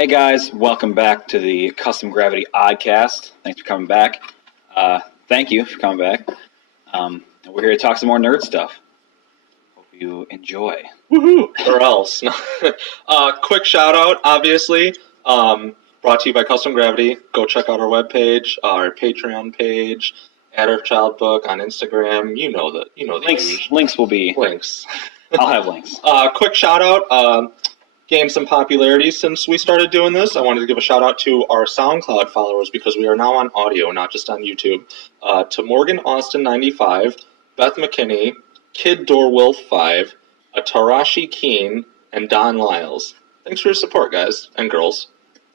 Hey guys, welcome back to the Custom Gravity Oddcast. Thanks for coming back. Thank you for coming back. We're here to talk some more nerd stuff. Hope you enjoy. Woohoo! Or else. Quick shout out, obviously. Brought to you by Custom Gravity. Go check out our webpage, our Patreon page, add our child book on Instagram. You know the Links will be. links. I'll have links. Quick shout out. Gained some popularity since we started doing this. I wanted to give a shout out to our SoundCloud followers because we are now on audio, not just on YouTube. To Morgan Austin 95, Beth McKinney, Kid Dorwolf 5, Tarashi Keen, and Don Lyles. Thanks for your support, guys and girls.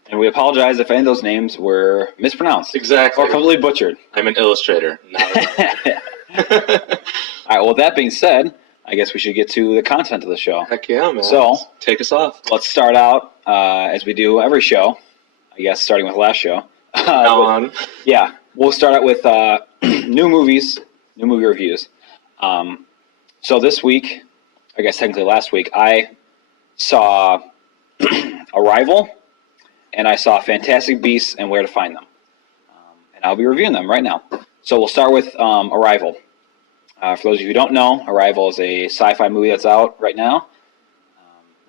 And we apologize if any of those names were mispronounced. Exactly. Or completely butchered. I'm an illustrator. Not a All right, well, with that being said, I guess we should get to the content of the show. Heck yeah, man. So, take us off. Let's start out, as we do every show, I guess starting with last show. Now on. Yeah, we'll start out with new movies, new movie reviews. So this week, I guess technically last week, I saw Arrival, and I saw Fantastic Beasts and Where to Find Them. And I'll be reviewing them right now. So we'll start with Arrival. For those of you who don't know, Arrival is a sci-fi movie that's out right now.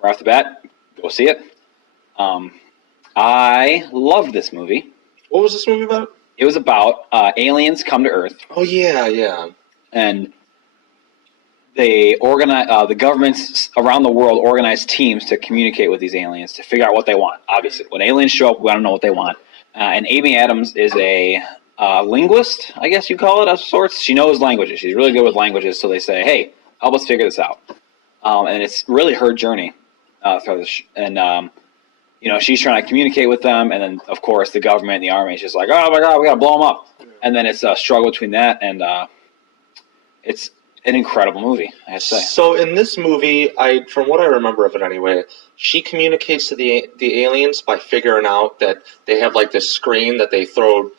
Right off the bat, go see it. I loved this movie. What was this movie about? It was about aliens come to Earth. Oh, yeah. And they organize, the governments around the world organize teams to communicate with these aliens to figure out what they want. Obviously, when aliens show up, we don't know what they want. And Amy Adams is a linguist, I guess you call it, of sorts. She knows languages. She's really good with languages, so they say, hey, help us figure this out. And it's really her journey through this. She's trying to communicate with them, and then, of course, the government and the army is just like, oh, my God, we got to blow them up. And then it's a struggle between that, and it's an incredible movie, I have to say. So in this movie, from what I remember of it anyway, she communicates to the aliens by figuring out that they have, like, this screen that they throw.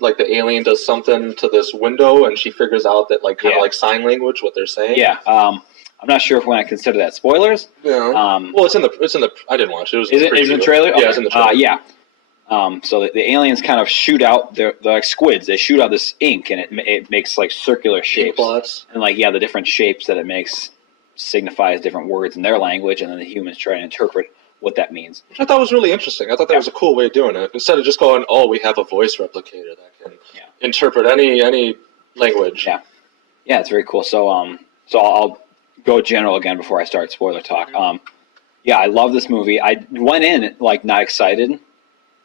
Like the alien does something to this window, and she figures out that kind of like sign language what they're saying. Yeah, I'm not sure if we want to consider that spoilers. Yeah. Well, it's in the. I didn't watch it. Is it in the trailer? Yeah, it's in the trailer. Yeah. So the aliens kind of shoot out. They're like squids. They shoot out this ink, and it makes like circular shapes. Ink blots. And the different shapes that it makes signifies different words in their language, and then the humans try to interpret what that means. Which I thought was really interesting. I thought that was a cool way of doing it. Instead of just going, oh, we have a voice replicator that can interpret any language. Yeah. Yeah, it's very cool. So I'll go general again before I start spoiler talk. I love this movie. I went in not excited,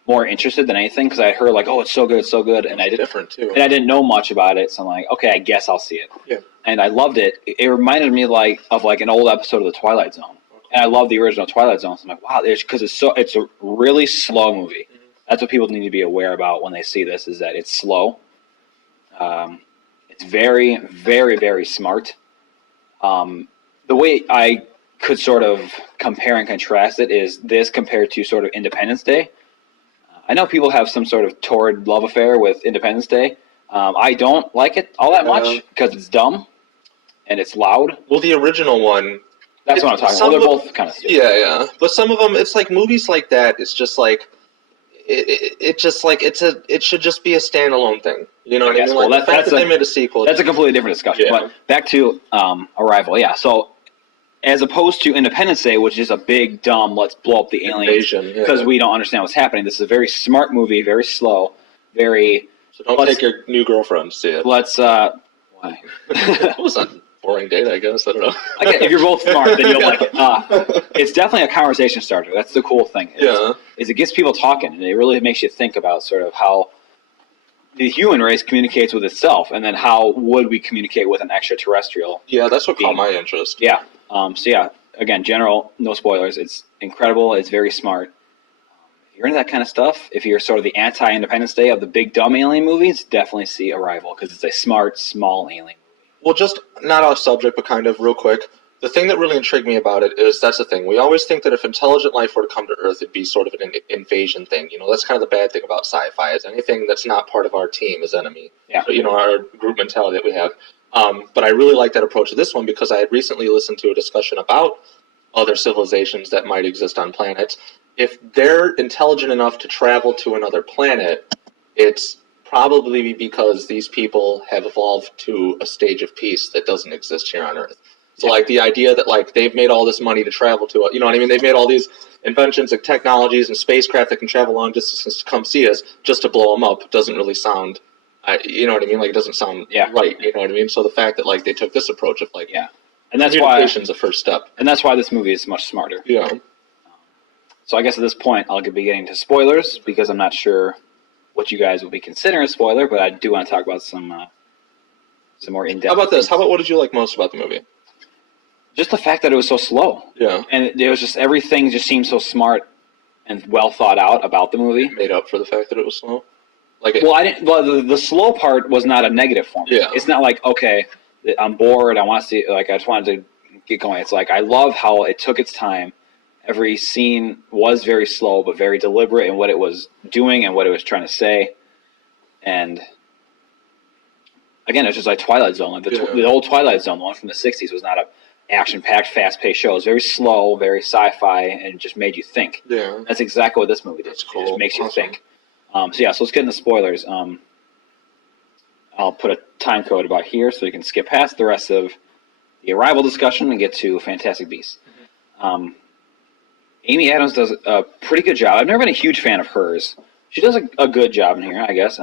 more interested than anything because I heard oh, it's so good, and I did different too. And I didn't know much about it, so I'm like, okay, I guess I'll see it. Yeah. And I loved it. It reminded me of an old episode of The Twilight Zone. And I love the original Twilight Zone. So I'm like, wow, because it's a really slow movie. Mm-hmm. That's what people need to be aware about when they see this, is that it's slow. It's very, very, very smart. The way I could sort of compare and contrast it is this compared to sort of Independence Day. I know people have some sort of torrid love affair with Independence Day. I don't like it all that much because it's dumb and it's loud. Well, the original one... That's what I'm talking about. They're both kind of stupid. Yeah. But some of them, it's like movies like that. It's just it should just be a standalone thing. You know what I mean? Well, the fact that they made a sequel. That's a completely different discussion. Yeah. But back to Arrival. Yeah. So as opposed to Independence Day, which is a big dumb let's blow up the aliens because we don't understand what's happening. This is a very smart movie, very slow, very. So don't take your new girlfriend to see it. Why? It was a boring date, I guess. I don't know. If you're both smart, then you'll like it. It's definitely a conversation starter. That's the cool thing. Is it gets people talking, and it really makes you think about sort of how the human race communicates with itself, and then how would we communicate with an extraterrestrial? Yeah, that's what caught my interest. Yeah. Again, general, no spoilers. It's incredible. It's very smart. If you're into that kind of stuff, if you're sort of the anti-Independence Day of the big dumb alien movies, definitely see Arrival because it's a smart, small alien. Well, just not off subject, but kind of real quick. The thing that really intrigued me about it is that's the thing. We always think that if intelligent life were to come to Earth, it'd be sort of an invasion thing. That's kind of the bad thing about sci-fi is anything that's not part of our team is enemy. Yeah. Our group mentality that we have. But I really like that approach to this one because I had recently listened to a discussion about other civilizations that might exist on planets. if they're intelligent enough to travel to another planet, it's probably because these people have evolved to a stage of peace that doesn't exist here on Earth. So, like, the idea that, like, they've made all this money to travel to it, you know what I mean? They've made all these inventions and technologies and spacecraft that can travel long distances to come see us just to blow them up doesn't really sound, you know what I mean? Like, it doesn't sound right, you know what I mean? So the fact that, like, they took this approach of, like, and that's communication's a first step. And that's why this movie is much smarter. Yeah. So I guess at this point, I'll be getting to spoilers because I'm not sure what you guys will be considering a spoiler, but I do want to talk about some more in-depth. How about this? things. How about what did you like most about the movie? Just the fact that it was so slow. Yeah. And it was just everything just seemed so smart and well thought out about the movie. Made up for the fact that it was slow. The slow part was not a negative for me. Yeah. It's not like, okay, I'm bored, I want to see, like, I just wanted to get going. It's like, I love how it took its time. Every scene was very slow, but very deliberate in what it was doing and what it was trying to say. And again, it's just like Twilight Zone. Like the old Twilight Zone, the one from the 60s, was not a action-packed, fast-paced show. It was very slow, very sci-fi, and it just made you think. Yeah. That's exactly what this movie did. That's cool. It just makes you think. So let's get into spoilers. I'll put a time code about here so you can skip past the rest of the Arrival discussion and get to Fantastic Beasts. Amy Adams does a pretty good job. I've never been a huge fan of hers. She does a good job in here, I guess.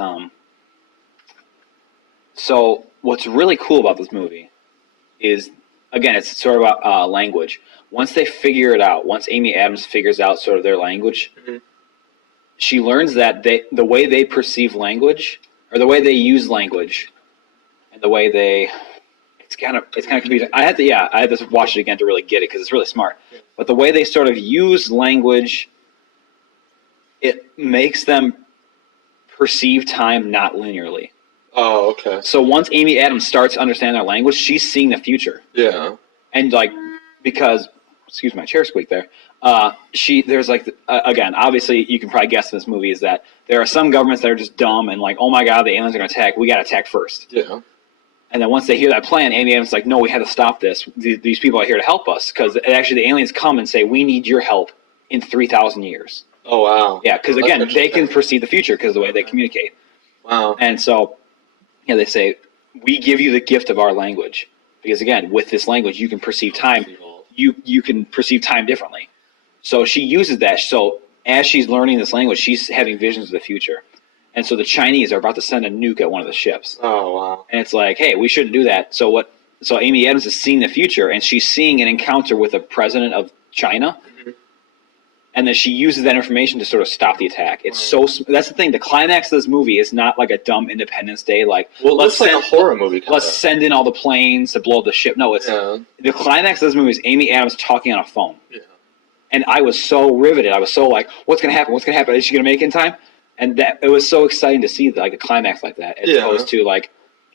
So what's really cool about this movie is, again, it's sort of about language. Once they figure it out, once Amy Adams figures out sort of their language, she learns that the way they perceive language, or the way they use language, and the way they... It's kind of confusing. I had to watch it again to really get it because it's really smart. But the way they sort of use language, it makes them perceive time not linearly. Oh, okay. So once Amy Adams starts to understand their language, she's seeing the future. Yeah. And because, excuse my chair squeak there. Again, obviously you can probably guess in this movie is that there are some governments that are just dumb and like, oh my God, the aliens are going to attack. We got to attack first. Yeah. And then once they hear that plan, Amy Adams is like, no, we have to stop this. These people are here to help us. Because actually the aliens come and say, we need your help in 3,000 years. Oh, wow. Yeah, because again, they can perceive the future because of the way they communicate. Wow. And so, they say, we give you the gift of our language. Because again, with this language, you can perceive time. You can perceive time differently. So she uses that. So as she's learning this language, she's having visions of the future. And so the Chinese are about to send a nuke at one of the ships. Oh, wow. And it's like, hey, we shouldn't do that. So Amy Adams is seeing the future, and she's seeing an encounter with the president of China. And then she uses that information to sort of stop the attack. It's that's the thing. The climax of this movie is not like a dumb Independence Day, like, well, let's like a horror movie. Let's send in all the planes to blow up the ship. No, the climax of this movie is Amy Adams talking on a phone. Yeah. And I was so riveted. I was so like, what's going to happen? What's going to happen? Is she going to make it in time? And that it was so exciting to see like a climax like that, as opposed to like,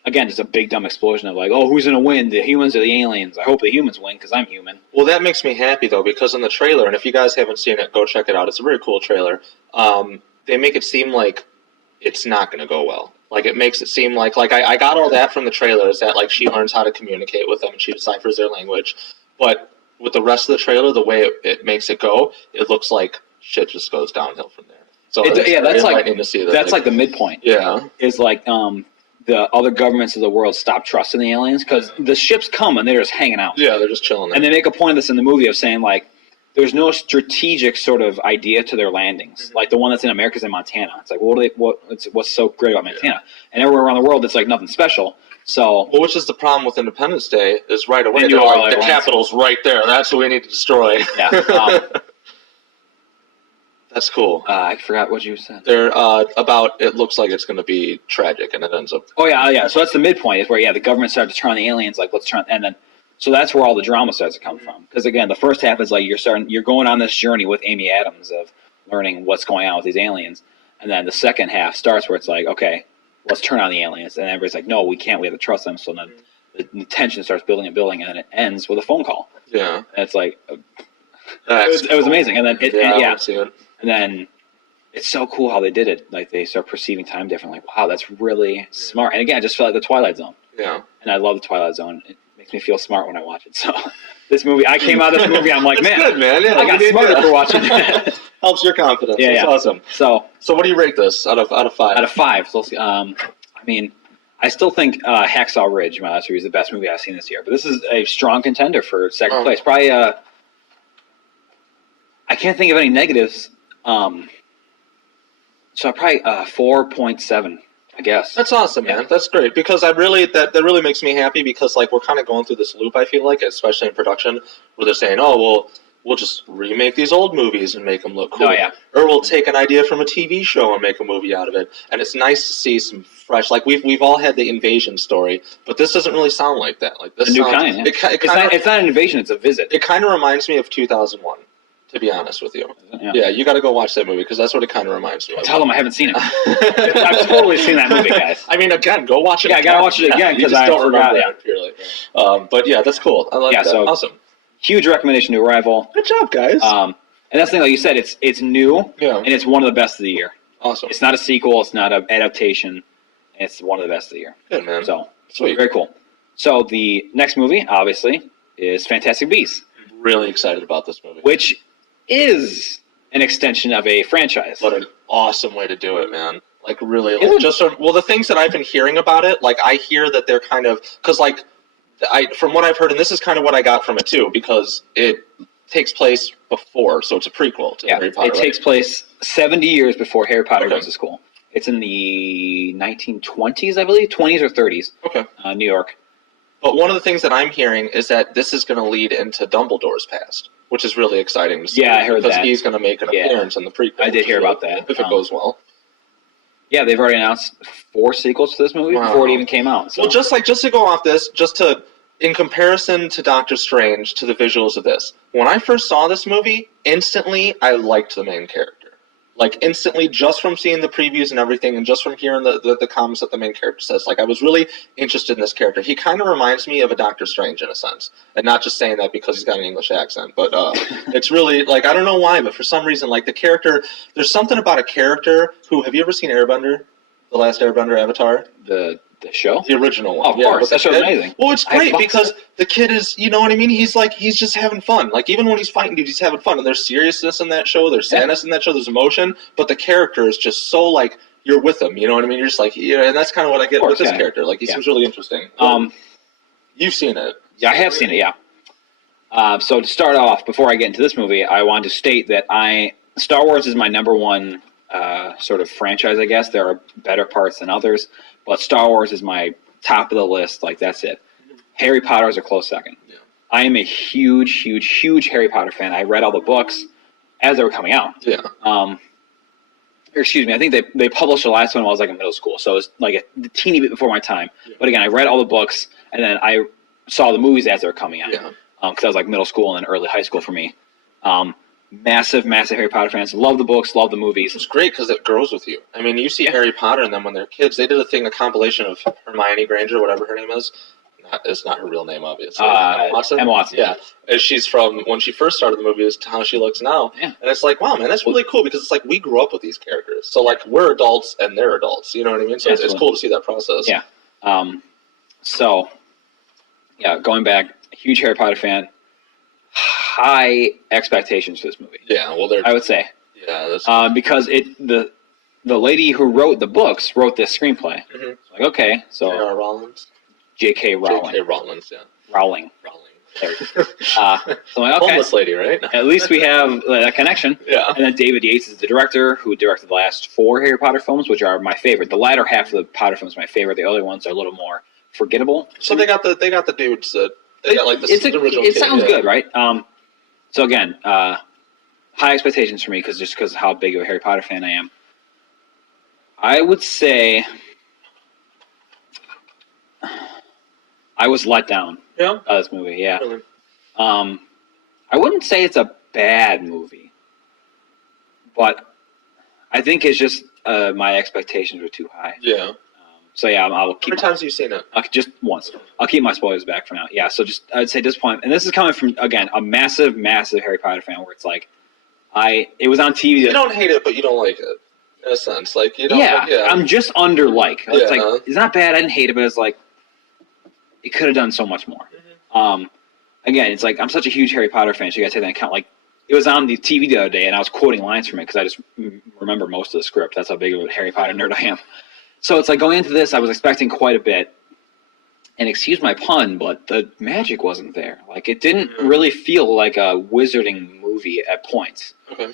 again, just a big dumb explosion of like, oh, who's going to win, the humans or the aliens? I hope the humans win because I'm human. Well, that makes me happy though, because in the trailer, and if you guys haven't seen it, go check it out. It's a very cool trailer. They make it seem like it's not going to go well. Like it makes it seem like I got all that from the trailer, is that like she learns how to communicate with them and she deciphers their language, but with the rest of the trailer, the way it makes it go, it looks like shit just goes downhill from there. So that's like to see that, that's like the midpoint. Yeah, is like the other governments of the world stop trusting the aliens because the ships come and they're just hanging out. Yeah, they're just chilling there. And they make a point of this in the movie of saying like, there's no strategic sort of idea to their landings. Like the one that's in America is in Montana. It's like, what's so great about Montana? And everywhere around the world, it's like nothing special. So, well, which is the problem with Independence Day is right away they're like, the capital's right there. That's what we need to destroy. Yeah. That's cool. I forgot what you said. They're about. It looks like it's going to be tragic, and it ends up. Oh yeah. So that's the midpoint. Is where the government starts to turn on the aliens. Like let's turn, and then so that's where all the drama starts to come from. Because again, the first half is like you're going on this journey with Amy Adams of learning what's going on with these aliens, and then the second half starts where it's like, okay, let's turn on the aliens, and everybody's like, no, we can't. We have to trust them. So then the tension starts building and building, and then it ends with a phone call. Yeah. And it's like, it was amazing, and then And then it's so cool how they did it. Like they start perceiving time differently. Like, wow, that's really smart. And again, I just felt like the Twilight Zone. Yeah. And I love the Twilight Zone. It makes me feel smart when I watch it. So this movie. I came out of this movie. I'm like, That's man, good, man. Yeah, I got smarter for watching that. Helps your confidence. Yeah, That's yeah. awesome. So what do you rate this out of 5? out of 5, so I mean, I still think Hacksaw Ridge, my last review, is the best movie I've seen this year. But this is a strong contender for second place. Probably, I can't think of any negatives. So probably 4.7, I guess. That's awesome, man. That's great because that really makes me happy because like we're kind of going through this loop. I feel like, especially in production, where they're saying, "Oh, well, we'll just remake these old movies and make them look cool," Oh, yeah. or we'll take an idea from a TV show and make a movie out of it. And it's nice to see some fresh. Like we've all had the Invasion story, but this doesn't really sound like that. Like this a new sounds, kind. Yeah. It's not an invasion; it's a visit. It kind of reminds me of 2001. To be honest with you, yeah, you got to go watch that movie because that's what it kind of reminds me of. Tell them I haven't seen it. I've totally seen that movie, guys. I mean, again, go watch it. Yeah, I gotta watch it again because I don't forgot. remember it purely. But yeah, that's cool. I like that. So awesome. Huge recommendation to Arrival. Good job, guys. And that's the thing, like you said, it's new, and it's one of the best of the year. Awesome. It's not a sequel. It's not an adaptation. It's one of the best of the year. Good, man. So sweet. Very cool. So the next movie, obviously, is Fantastic Beasts. Really excited about this movie. Which is an extension of a franchise. What an awesome way to do it, man. Like, really. Like, the things that I've been hearing about it, like, I hear that they're kind of... Because, like, from what I've heard, and this is kind of what I got from it, too, because it takes place before, so it's a prequel to Harry Potter. It takes place 70 years before Harry Potter goes to school. It's in the 1920s, I believe, 20s or 30s. Okay. New York. But one of the things that I'm hearing is that this is going to lead into Dumbledore's past, which is really exciting to see. Yeah, I heard that. Because he's going to make an appearance in the prequel. I did hear about that. If it goes well. Yeah, they've already announced 4 sequels to this movie before it even came out. So. Well, just to go off this, in comparison to Doctor Strange, to the visuals of this, when I first saw this movie, instantly I liked the main character. Like, instantly, just from seeing the previews and everything, and just from hearing the comments that the main character says, like, I was really interested in this character. He kind of reminds me of a Doctor Strange, in a sense. And not just saying that because he's got an English accent, but it's really, like, I don't know why, but for some reason, like, the character, there's something about a character who, have you ever seen Airbender? The last Airbender Avatar? The show? The original one. Oh, of course. That show's amazing. Well, it's great because the kid is, you know what I mean? He's just having fun. Like, even when he's fighting dudes, he's having fun. And there's seriousness in that show. There's sadness in that show. There's emotion. But the character is just so, like, you're with him. You know what I mean? You're just like, yeah. And that's kind of what I get with this character. Like, he seems really interesting. You've seen it. Yeah, I have seen it, yeah. So to start off, before I get into this movie, I wanted to state that Star Wars is my number one sort of franchise, I guess. There are better parts than others. But Star Wars is my top of the list. Like, that's it. Harry Potter is a close second. Yeah. I am a huge, huge, huge Harry Potter fan. I read all the books as they were coming out. Yeah. Excuse me. I think they published the last one when I was like in middle school, so it was like a teeny bit before my time. Yeah. But again, I read all the books, and then I saw the movies as they were coming out. Yeah. Because I was like middle school and then early high school for me. Massive, massive Harry Potter fans. Love the books, love the movies. It's great because it grows with you. I mean, you see Harry Potter and them when they're kids. They did a compilation of Hermione Granger, whatever her name is. It's not her real name, obviously. Emma Watson? Emma Watson. Yeah. And she's from when she first started the movie is to how she looks now. Yeah. And it's like, wow, man, that's really cool because it's like we grew up with these characters. So, like, we're adults and they're adults. You know what I mean? So it's cool to see that process. Yeah. Going back, a huge Harry Potter fan. High expectations for this movie. Yeah, well, I would say. Yeah, that's because the lady who wrote the books wrote this screenplay. Mm-hmm. Like, okay, so J.R. Rollins, J.K. Rowling. J.K. Rollins, yeah. Rowling. So I'm like, okay, homeless lady, right? At least we have that connection. Yeah. And then David Yates is the director who directed the last 4 Harry Potter films, which are my favorite. The latter half of the Potter films are my favorite. The earlier ones are a little more forgettable. So they got the dudes that they got like the original. It sounds good, right? So again, high expectations for me because of how big of a Harry Potter fan I am. I would say I was let down by this movie. Yeah. Really? I wouldn't say it's a bad movie, but I think it's just my expectations were too high. Yeah. So yeah, I'll keep. How many times have you seen it? Just once. I'll keep my spoilers back for now. Yeah, so I'd say disappointment, and this is coming from again a massive, massive Harry Potter fan, where it's like, it was on TV. You don't hate it, but you don't like it, in a sense. Like you don't. Yeah, I'm just under like. It's like it's not bad. I didn't hate it, but it's like it could have done so much more. Mm-hmm. again, it's like I'm such a huge Harry Potter fan, so you got to take that into account. Like, it was on the TV the other day, and I was quoting lines from it because I just remember most of the script. That's how big of a Harry Potter nerd I am. So it's like going into this, I was expecting quite a bit. And excuse my pun, but the magic wasn't there. Like, it didn't really feel like a wizarding movie at points. Okay.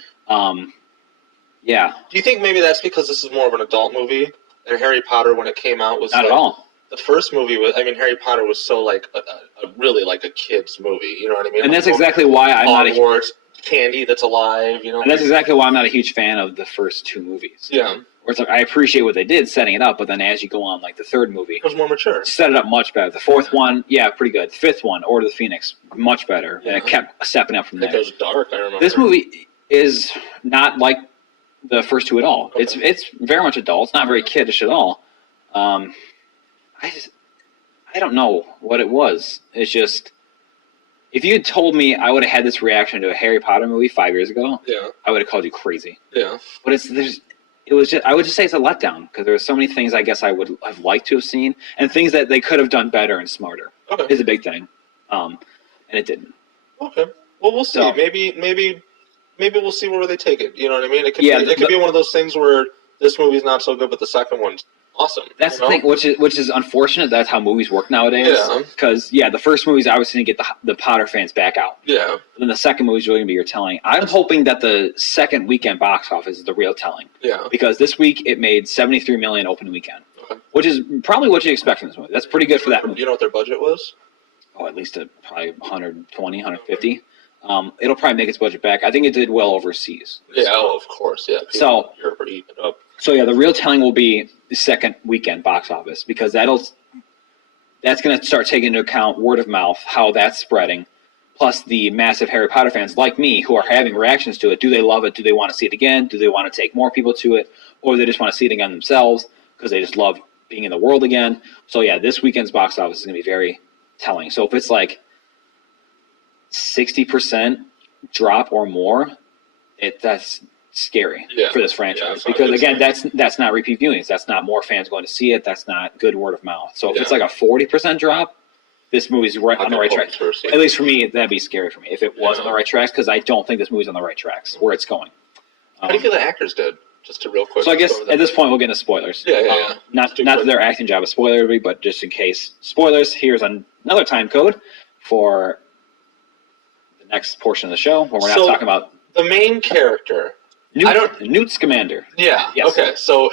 Yeah. Do you think maybe that's because this is more of an adult movie? And Harry Potter, when it came out, was Not at all. The first movie was. I mean, Harry Potter was so like a really like a kid's movie. You know what I mean? And like, that's exactly why I'm not Hogwarts, candy that's alive. You know. And that's exactly why I'm not a huge fan of the first two movies. Yeah. Where it's like, I appreciate what they did setting it up, but then as you go on, like the third movie, it was more mature. Set it up much better. The fourth one, yeah, pretty good. The fifth one, Order of the Phoenix, much better. And it kept stepping up from there. It goes dark. I remember. This movie is not like the first two at all. Okay. It's very much adult. It's not very kiddish at all. I don't know what it was. It's just, if you had told me I would have had this reaction to a Harry Potter movie 5 years ago, I would have called you crazy. Yeah. But I would just say it's a letdown because there are so many things I guess I would have liked to have seen and things that they could have done better and smarter. Okay. Is a big thing, and it didn't. Okay. Well, we'll see. So, maybe we'll see where they take it. You know what I mean? It could be one of those things where this movie's not so good, but the second one's awesome. That's the thing, which is unfortunate. That's how movies work nowadays. Yeah. Because the first movie's obviously going to get the Potter fans back out. Yeah. But then the second movie's really going to be your telling. I'm hoping that the second weekend box office is the real telling. Yeah. Because this week it made $73 million opening weekend, which is probably what you expect from this movie. That's pretty good for that movie. You know what their budget was? Oh, at least probably 120, 150. It'll probably make its budget back. I think it did well overseas. Yeah, of course, yeah. So Europe are eating it up. So the real telling will be the second weekend box office because that's going to start taking into account word of mouth, how that's spreading, plus the massive Harry Potter fans like me who are having reactions to it. Do they love it? Do they want to see it again? Do they want to take more people to it? Or they just want to see it again themselves because they just love being in the world again? So this weekend's box office is going to be very telling. So if it's like 60% drop or more, that's scary for this franchise because again, that's not repeat viewings. That's not more fans going to see it. That's not good word of mouth. So if it's like a 40% drop, this movie's right on the right track. At least for me, that'd be scary for me if it was on the right tracks because I don't think this movie's on the right tracks where it's going. How do you feel the actors did? Just to real quick. So I guess at this point we'll get into spoilers. Yeah. Not that their acting job is spoilery, but just in case spoilers. Here's another time code for the next portion of the show where we're not talking about the main character. Newt Scamander. Yeah. Yes. Okay. So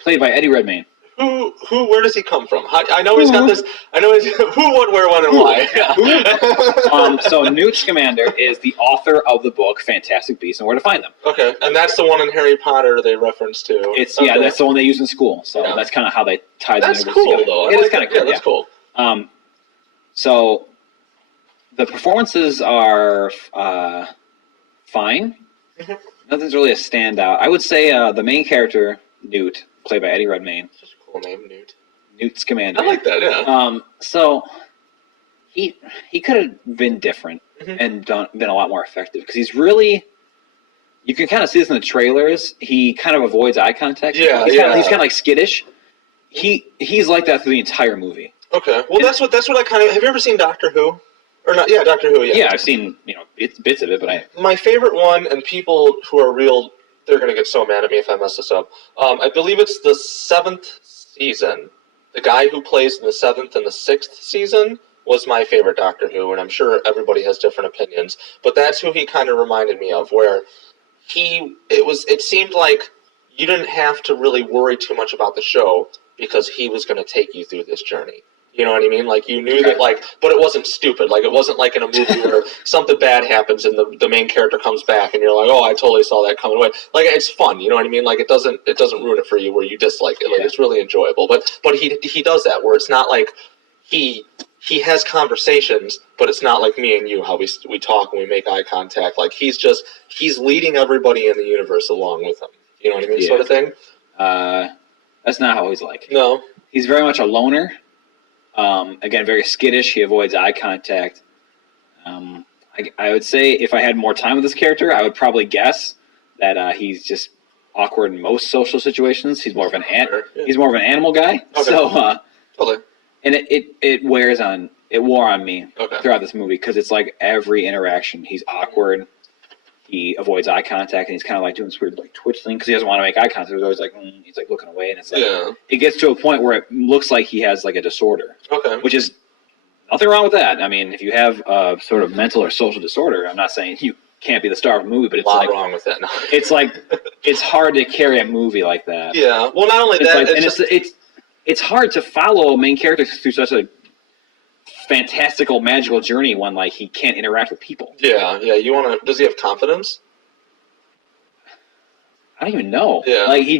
played by Eddie Redmayne. Where does he come from? I know he's got this. I know he's who, what, where, when, and why. So Newt Scamander is the author of the book Fantastic Beasts and Where to Find Them. Okay, and that's the one in Harry Potter they reference to. That's the one they use in school. So that's kind of how they tie the universe cool, together. Though. It is kind of cool. Yeah, that's cool. So the performances are fine. Mm-hmm. Nothing's really a standout. I would say the main character, Newt, played by Eddie Redmayne. Such a cool name, Newt. Newt Scamander. I like that, yeah. So he could have been different and been a lot more effective because he's really. You can kind of see this in the trailers. He kind of avoids eye contact. He's kind of like skittish. He's like that through the entire movie. Okay. Well, that's what I kind of. Have you ever seen Doctor Who? Or not? Yeah, Doctor Who. Yeah. Yeah, I've seen bits of it, but my favorite one, and people who are real, they're gonna get so mad at me if I mess this up. I believe it's the 7th season. The guy who plays in the 7th and the 6th season was my favorite Doctor Who, and I'm sure everybody has different opinions. But that's who he kind of reminded me of, where it seemed like you didn't have to really worry too much about the show because he was going to take you through this journey. You know what I mean? Like, you knew that, but it wasn't stupid. Like, it wasn't like in a movie where something bad happens and the main character comes back and you're like, oh, I totally saw that coming away. Like, it's fun, you know what I mean? Like, it doesn't ruin it for you where you dislike it. Like, it's really enjoyable. But he does that where it's not like he has conversations, but it's not like me and you, how we talk and we make eye contact. Like, he's leading everybody in the universe along with him. You know what I mean? Sort of thing. That's not how he's like. No. He's very much a loner. Again, very skittish. He avoids eye contact. I would say if I had more time with this character, I would probably guess that he's just awkward in most social situations. He's more of an animal guy. Okay. So, totally. And it wears on It wore on me Okay. throughout this movie because it's like every interaction, he's awkward. He avoids eye contact, and he's kind of like doing this weird like twitch thing because he doesn't want to make eye contact. He's always like, he's like looking away, and it's like it gets to a point where it looks like he has like a disorder. Okay. Which is nothing wrong with that. I mean, if you have a sort of mental or social disorder, I'm not saying you can't be the star of a movie, but it's like wrong with that. No. it's like it's hard to carry a movie like that. Yeah. Well, not only that, like, it's hard to follow a main character through such a fantastical, magical journey when like he can't interact with people. Yeah. You want to? Does he have confidence? I don't even know. Yeah. Like he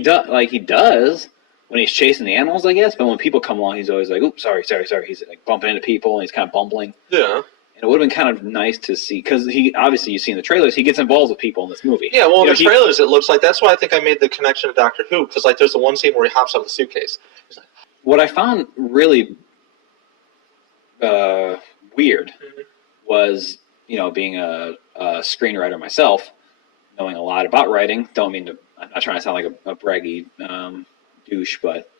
does when he's chasing the animals, I guess. But when people come along, he's always like, "Oops, sorry." He's like bumping into people, and he's kind of bumbling. Yeah. And it would have been kind of nice to see because he obviously you see in the trailers he gets involved with people in this movie. Yeah. Well, in the trailers it looks like that's why I think I made the connection to Doctor Who because like there's the one scene where he hops out of the suitcase. He's like, what I found really weird was being a screenwriter myself, knowing a lot about writing. I'm not trying to sound like a braggy douche, but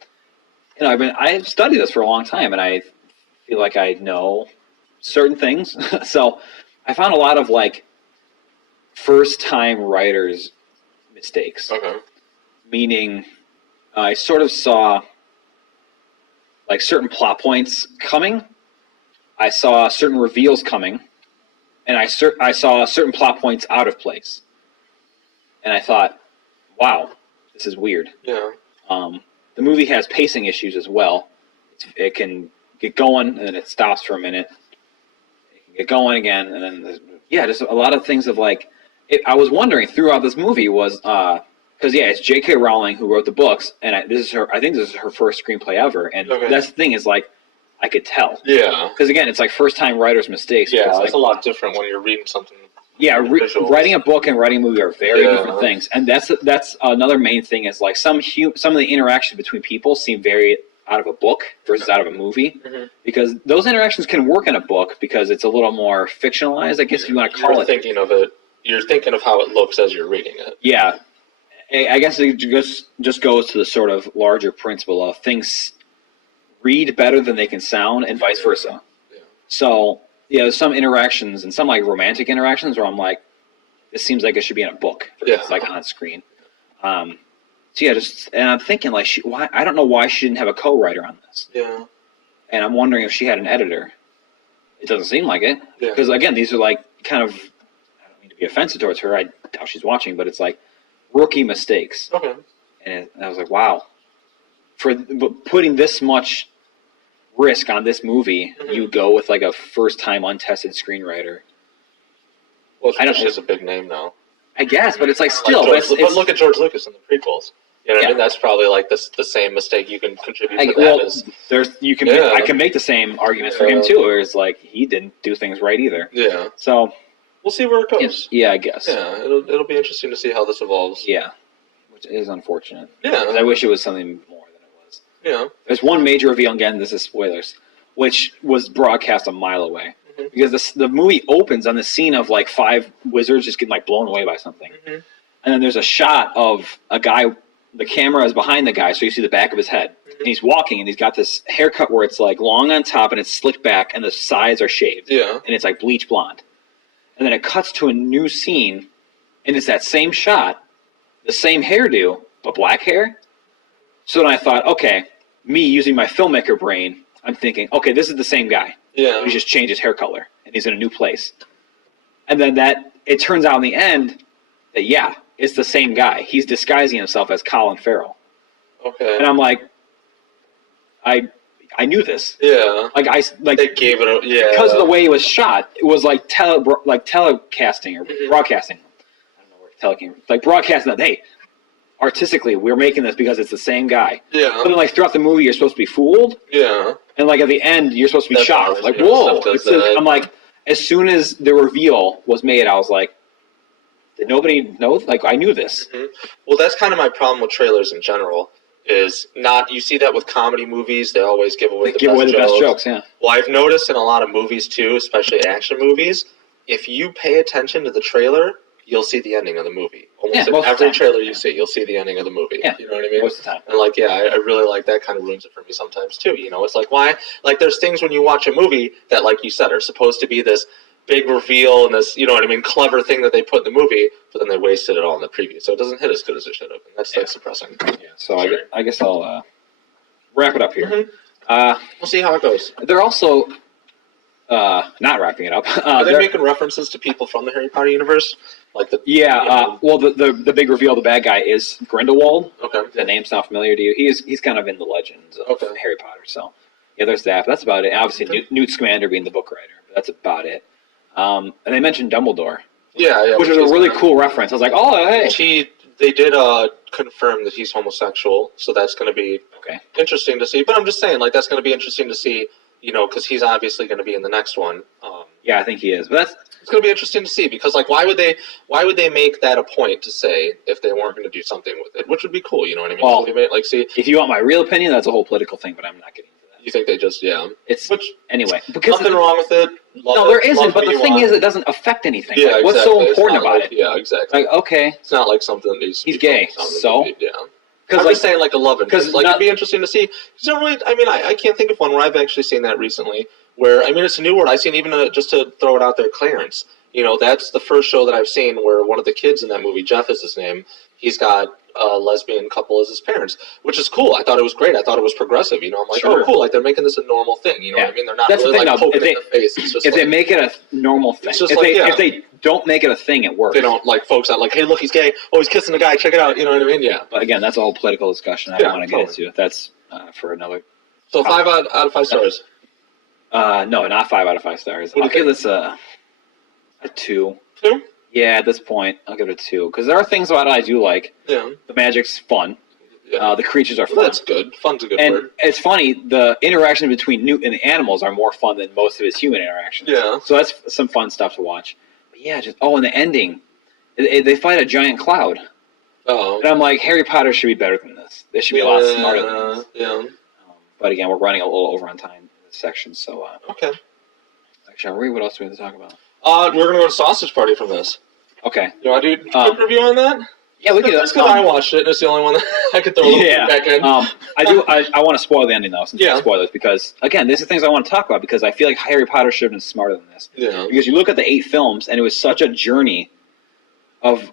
I've studied this for a long time, and I feel like I know certain things. So I found a lot of like first-time writers' mistakes. okay. Meaning, I sort of saw like certain plot points coming. I saw certain reveals coming, and I saw certain plot points out of place. And I thought, wow, this is weird. Yeah. The movie has pacing issues as well. It can get going, and then it stops for a minute. It can get going again, and then, just a lot of things of like... I was wondering throughout this movie was... Because, it's J.K. Rowling who wrote the books, and I think this is her first screenplay ever. And that's the thing is, like, I could tell. Yeah. Because, again, it's like first-time writer's mistakes. Yeah, it's a lot different when you're reading something. Yeah, writing a book and writing a movie are very different things. And that's another main thing is, like, some of the interactions between people seem very out of a book versus out of a movie. Mm-hmm. Because those interactions can work in a book because it's a little more fictionalized, I guess if you want to call it. You're thinking of how it looks as you're reading it. Yeah. I guess it just goes to the sort of larger principle of things read better than they can sound and vice versa. Yeah. So, there's some interactions and some like romantic interactions where I'm like, this seems like it should be in a book. It's like on screen. And I'm thinking like, why? I don't know why she didn't have a co-writer on this. Yeah. And I'm wondering if she had an editor. It doesn't seem like it. Because again, these are like kind of, I don't mean to be offensive towards her. I doubt she's watching, but it's like, rookie mistakes. Okay. And I was like, wow. For putting this much risk on this movie, you go with like a first-time untested screenwriter. Well, she has a big name now. I guess, but it's like still. But look at George Lucas in the prequels. You know what I mean? That's probably like the same mistake you can contribute to that. I can make the same argument for him too, where it's like he didn't do things right either. Yeah. So. We'll see where it goes. Yeah, I guess. Yeah, it'll be interesting to see how this evolves. Yeah, which is unfortunate. Yeah. I wish it was something more than it was. Yeah. There's one major reveal, again, this is spoilers, which was broadcast a mile away. Mm-hmm. Because the movie opens on the scene of like 5 wizards just getting like blown away by something. Mm-hmm. And then there's a shot of a guy, the camera is behind the guy, so you see the back of his head. Mm-hmm. And he's walking, and he's got this haircut where it's like long on top and it's slicked back, and the sides are shaved. Yeah. And it's like bleach blonde. And then it cuts to a new scene, and it's that same shot, the same hairdo, but black hair. So then I thought, okay, me using my filmmaker brain, I'm thinking, okay, this is the same guy. Yeah. He just changed his hair color, and he's in a new place. And then it turns out in the end that, it's the same guy. He's disguising himself as Colin Farrell. Okay. And I'm like, I knew this. Yeah. They gave it because of the way it was shot. It was like telecasting or broadcasting. I don't know where telecasting. Like broadcasting that, hey, artistically, we're making this because it's the same guy. Yeah. But then, like throughout the movie, you're supposed to be fooled. Yeah. And like at the end, you're supposed to be shocked. Like whoa! I'm like, as soon as the reveal was made, I was like, did nobody know? Like I knew this. Mm-hmm. Well, that's kind of my problem with trailers in general. Is not you see that with comedy movies, they always give away the best jokes. Yeah. Well, I've noticed in a lot of movies too, especially action movies, if you pay attention to the trailer, you'll see the ending of the movie. Almost Yeah, in most of the every time. trailer you see, you'll see the ending of the movie. Yeah, You know what I mean? most of the time. And like, yeah, I really like that. Kind of ruins it for me sometimes too. You know, it's like, why? Like, there's things when you watch a movie that, like you said, are supposed to be this big reveal and this, you know what I mean, clever thing that they put in the movie, but then they wasted it all in the preview, so it doesn't hit as good as it should have. And that's depressing. Yeah. So Sure. I guess I'll wrap it up here. Mm-hmm. We'll see how it goes. They're also not wrapping it up. Are they making references to people from the Harry Potter universe? Like the well, the big reveal, the bad guy is Grindelwald. Okay. The name's not familiar to you. He's kind of in the legends of Harry Potter. So yeah, there's that. But that's about it. Obviously, Newt Scamander being the book writer. But that's about it. And they mentioned Dumbledore. Yeah, which is a really cool reference. I was like, oh, hey. They did confirm that he's homosexual, so that's going to be interesting to see. But I'm just saying, like, that's going to be interesting to see, you know, because he's obviously going to be in the next one. Yeah, I think he is. But it's going to be interesting to see because, like, why would they make that a point to say if they weren't going to do something with it, which would be cool, you know what I mean? Well, so like, see, if you want my real opinion, that's a whole political thing, but I'm not getting into that. You think they just It's anyway because nothing wrong with it. No, there isn't. But the thing is, it doesn't affect anything. Yeah, like, what's so important about like, it? Yeah, exactly. Like, okay, it's not like something that needs to he's gay, so yeah. I'm just saying, like 11, because like it'd be interesting to see. Because really, I mean, I can't think of one where I've actually seen that recently. Where I mean, it's a new word. I've seen even just to throw it out there, Clarence. You know, that's the first show that I've seen where one of the kids in that movie, Jeff is his name, he's got a lesbian couple as his parents, which is cool. I thought it was great. I thought it was progressive. You know, I'm like, oh, cool. Like they're making this a normal thing. You know what I mean? They're not really like poking it in the face. It's just if they make it a normal thing, if they don't make it a thing, it works. They don't like folks out like, hey, look, he's gay. Oh, he's kissing a guy. Check it out. You know what I mean? Yeah. But again, that's a whole political discussion. I don't want to get into. That's for another. So 5 out of 5 stars. No, not 5 out of 5 stars. I'll give this a 2. 2? Yeah, at this point, I'll give it a 2 because there are things about it I do like. Yeah. The magic's fun. Yeah. The creatures are fun. Well, that's good. Fun's a good word. And it's funny, the interaction between Newt and the animals are more fun than most of his human interactions. Yeah. So that's some fun stuff to watch. But yeah, and the ending, they fight a giant cloud. Oh. And I'm like, Harry Potter should be better than this. They should be a lot smarter than this. Yeah. But again, we're running a little over on time in this section, so. Okay. Actually, what else do we have to talk about? We're going to go to Sausage Party from this. Okay. You want to do a quick review on that? Yeah, we could. Just because I watched it, and it's the only one that I could throw back in. I want to spoil the ending, though, since it's spoilers, because, again, these are things I want to talk about, because I feel like Harry Potter should have been smarter than this. Yeah. Because you look at the 8 films, and it was such a journey of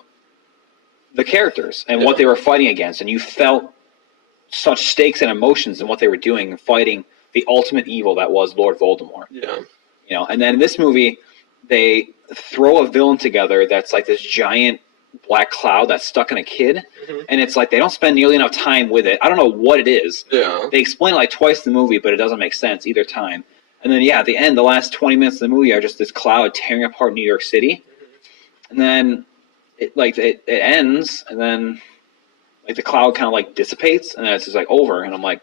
the characters and what they were fighting against, and you felt such stakes and emotions in what they were doing and fighting the ultimate evil that was Lord Voldemort. Yeah. You know, and then in this movie, they throw a villain together that's like this giant black cloud that's stuck in a kid, and it's like they don't spend nearly enough time with it. I don't know what it is. Yeah. They explain it like twice in the movie, but it doesn't make sense either time. And then at the end, the last 20 minutes of the movie are just this cloud tearing apart New York City, and then it ends, and then like the cloud kind of like dissipates, and then it's just like over, and I'm like,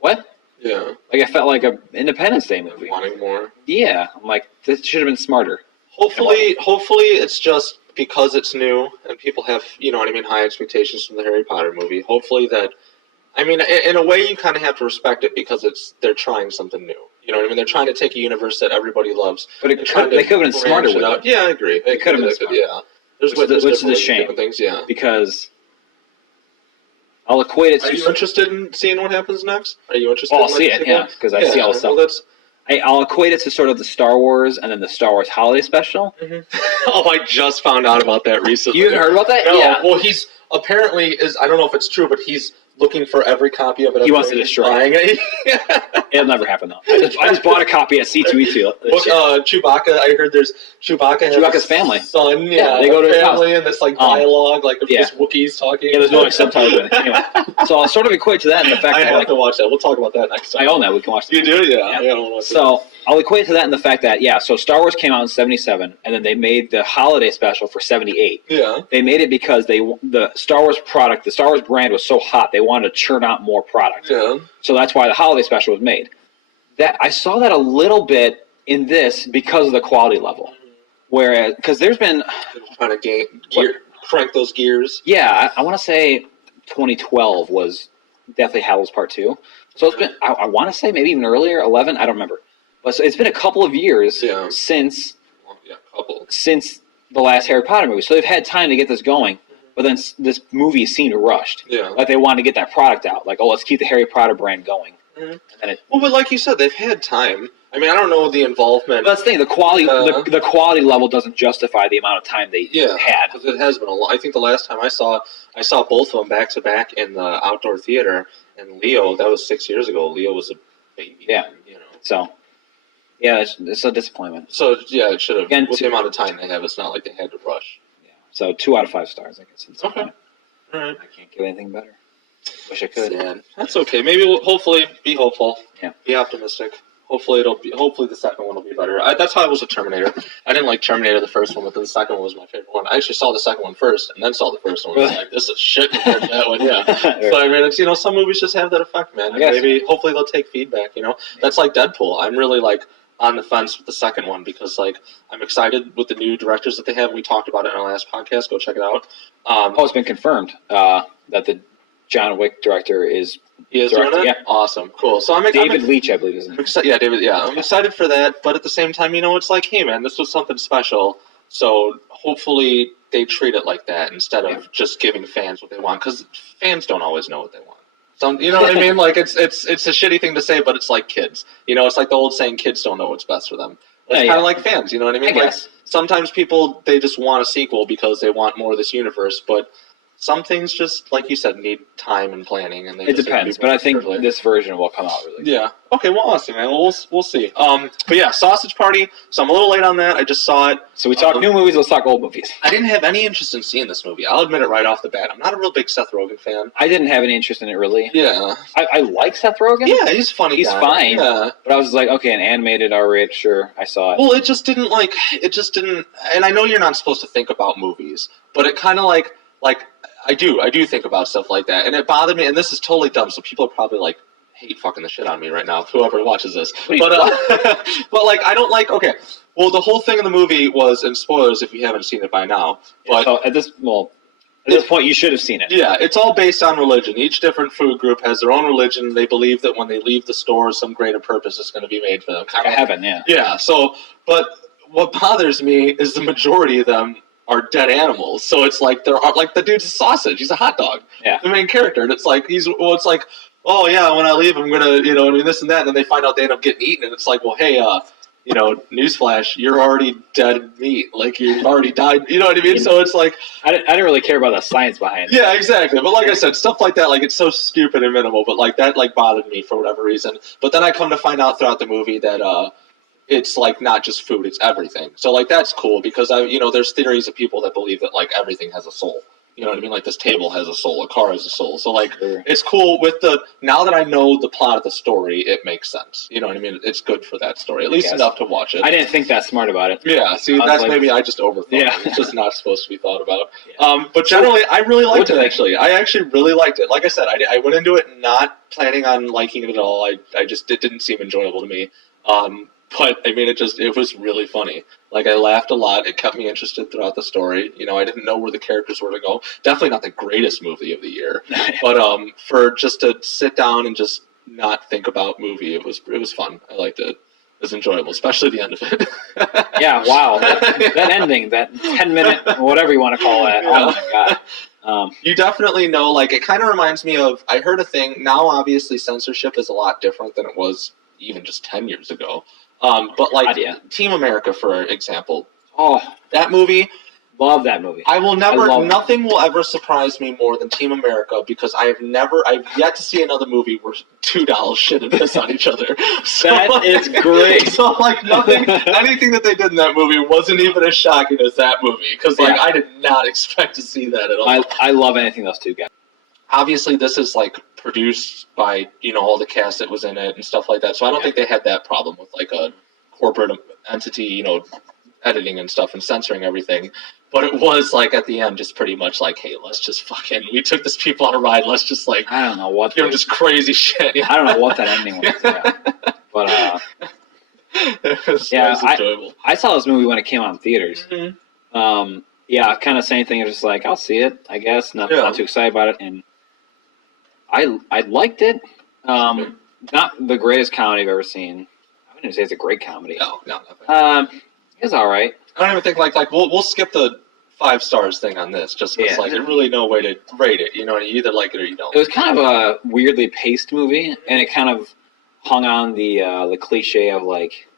what? Yeah. Like I felt like a Independence Day movie. Wanting more. Yeah, I'm like, this should have been smarter. Hopefully it's just because it's new and people have, you know what I mean, high expectations from the Harry Potter movie. Hopefully that, I mean, in a way you kind of have to respect it because they're trying something new. You know what I mean? They're trying to take a universe that everybody loves. But they could have been smarter with it. Yeah, I agree. They could have been smarter. Yeah. Which is a shame. Things, yeah. Because I'll equate it to... Are you interested in seeing what happens next? Are you interested I'll see it, yeah, because I see all the stuff. Well, I'll equate it to sort of the Star Wars and then the Star Wars Holiday Special. Oh, I just found out about that recently. You haven't heard about that? No. Yeah. Well, he's apparently I don't know if it's true, but he's looking for every copy of it. He wants to destroy it. It'll never happen, though. I just bought a copy at C2E2. Chewbacca, I heard there's Chewbacca's family. Son, they go to his family and this like dialogue, like just Wookiees talking. Yeah, there's no subtitles in it. Anyway, so I'll sort of equate to that in the fact that I have to watch that. We'll talk about that next time. I own that. We can watch that. You do? Yeah. So I'll equate to that in the fact that, so Star Wars came out in 77, and then they made the holiday special for 78. Yeah. They made it because the Star Wars product, the Star Wars brand was so hot, they wanted to churn out more product. Yeah. So that's why the holiday special was made. That I saw that a little bit in this because of the quality level. Whereas, because there's been... Trying to crank those gears. Yeah, I want to say 2012 was Deathly Hallows Part 2. So it's been, I want to say maybe even earlier, 11, I don't remember. But so it's been a couple of years since the last Harry Potter movie. So they've had time to get this going, but then this movie seemed rushed. Yeah. Like they wanted to get that product out. Like, oh, let's keep the Harry Potter brand going. Mm-hmm. And well, but like you said, they've had time. I mean, I don't know the involvement. But that's the thing. The quality, the quality level doesn't justify the amount of time they had. Because it has been a lot. I think the last time I saw both of them back to back in the outdoor theater, and Leo, that was 6 years ago. Leo was a baby. Yeah. So, yeah, it's a disappointment. So yeah, it should have. Again, with the amount of time they have, it's not like they had to rush. Yeah. So 2 out of 5 stars, I guess. Okay. All right. I can't give anything better. Wish I could. Sad. That's okay. Maybe we'll hopefully be hopeful. Yeah. Be optimistic. Hopefully the second one will be better. That's how I was with Terminator. I didn't like Terminator the first one, but then the second one was my favorite one. I actually saw the second one first, and then saw the first one. I was like, this is shit compared to that one. Yeah. So I mean, it's some movies just have that effect, man. Maybe hopefully they'll take feedback. That's like Deadpool. I'm really like on the fence with the second one because like I'm excited with the new directors that they have. We talked about it in our last podcast. Go check it out. It's been confirmed that the John Wick director is. He is doing it? Yeah. Awesome. Cool. So David Leitch, I believe, isn't it? Yeah, David. Yeah, I'm excited for that. But at the same time, it's like, hey, man, this was something special. So hopefully they treat it like that instead of just giving fans what they want, because fans don't always know what they want. You know what I mean? Like it's a shitty thing to say, but it's like kids. It's like the old saying, kids don't know what's best for them. It's kind of like fans. You know what I mean? I guess. Sometimes people, they just want a sequel because they want more of this universe, but some things just, like you said, need time and planning. And it depends, but I think this version will come out really good. Yeah. Okay, well, awesome, man. Well, we'll see. But yeah, Sausage Party. So I'm a little late on that. I just saw it. So we talk new movies, let's talk old movies. I didn't have any interest in seeing this movie. I'll admit it right off the bat. I'm not a real big Seth Rogen fan. I didn't have any interest in it, really. Yeah. I like Seth Rogen. Yeah, he's funny. He's fine. Yeah. But I was like, okay, an animated R-rated, sure, I saw it. Well, it just didn't, and I know you're not supposed to think about movies, but it kind of like, I do think about stuff like that, and it bothered me. And this is totally dumb, so people are probably like hate fucking the shit out of me right now. Whoever watches this, but like I don't like. Okay, well, the whole thing in the movie was, and spoilers if you haven't seen it by now. But so at this point, you should have seen it. Yeah, it's all based on religion. Each different food group has their own religion. They believe that when they leave the store, some greater purpose is going to be made for them. Kind of heaven, yeah. Yeah. So, but what bothers me is the majority of them are dead animals. So it's like the dude's a sausage. He's a hot dog. Yeah. The main character, and it's like oh yeah, when I leave, I'm gonna this and that. And then they find out they end up getting eaten, and it's like, well, hey, newsflash, you're already dead meat. Like you've already died. You know what I mean? So it's like I didn't really care about the science behind it. Yeah, exactly. But like I said, stuff like that, like it's so stupid and minimal. But like that, like bothered me for whatever reason. But then I come to find out throughout the movie that it's like not just food, it's everything. So like that's cool because there's theories of people that believe that like everything has a soul. You know what I mean? Like this table has a soul, a car has a soul. So like it's cool now that I know the plot of the story, it makes sense. You know what I mean? It's good for that story, at least enough to watch it. I didn't think that smart about it. Yeah, see, that's maybe I just overthought it. It's just not supposed to be thought about. Yeah. But generally, I really liked it, actually. I actually really liked it. Like I said, I went into it not planning on liking it at all. It didn't seem enjoyable to me. But I mean, it was really funny. Like I laughed a lot. It kept me interested throughout the story. I didn't know where the characters were to go. Definitely not the greatest movie of the year, but for just to sit down and just not think about movie, it was fun. I liked it. It was enjoyable, especially the end of it. Yeah, wow, that ending, that 10-minute, whatever you want to call it. Yeah. Oh my god. You definitely know. Like it kind of reminds me of. I heard a thing. Now, obviously, censorship is a lot different than it was even just 10 years ago. But like Team America, for example. Oh, that movie. Love that movie. Nothing will ever surprise me more than Team America because I've yet to see another movie where two dolls shit and piss on each other. So, that is great. So like anything that they did in that movie wasn't even as shocking as that movie because I did not expect to see that at all. I love anything those two guys. Obviously, this is like produced by all the cast that was in it and stuff like that. So I don't think they had that problem with like a corporate entity, editing and stuff and censoring everything. But it was like at the end, just pretty much like, hey, let's just we took this people on a ride. Let's just like I don't know what give them just crazy shit. I don't know what that ending was. Yeah. But it was enjoyable. I saw this movie when it came out in theaters. Mm-hmm. Yeah, kind of same thing. It was just like I'll see it, I guess. Not too excited about it, and I liked it. Not the greatest comedy I've ever seen. I wouldn't say it's a great comedy. No, not bad. It's all right. I don't even think like we'll skip the 5 stars thing on this just because like there's really no way to rate it. You know, you either like it or you don't. It was kind of a weirdly paced movie, and it kind of hung on the cliche of like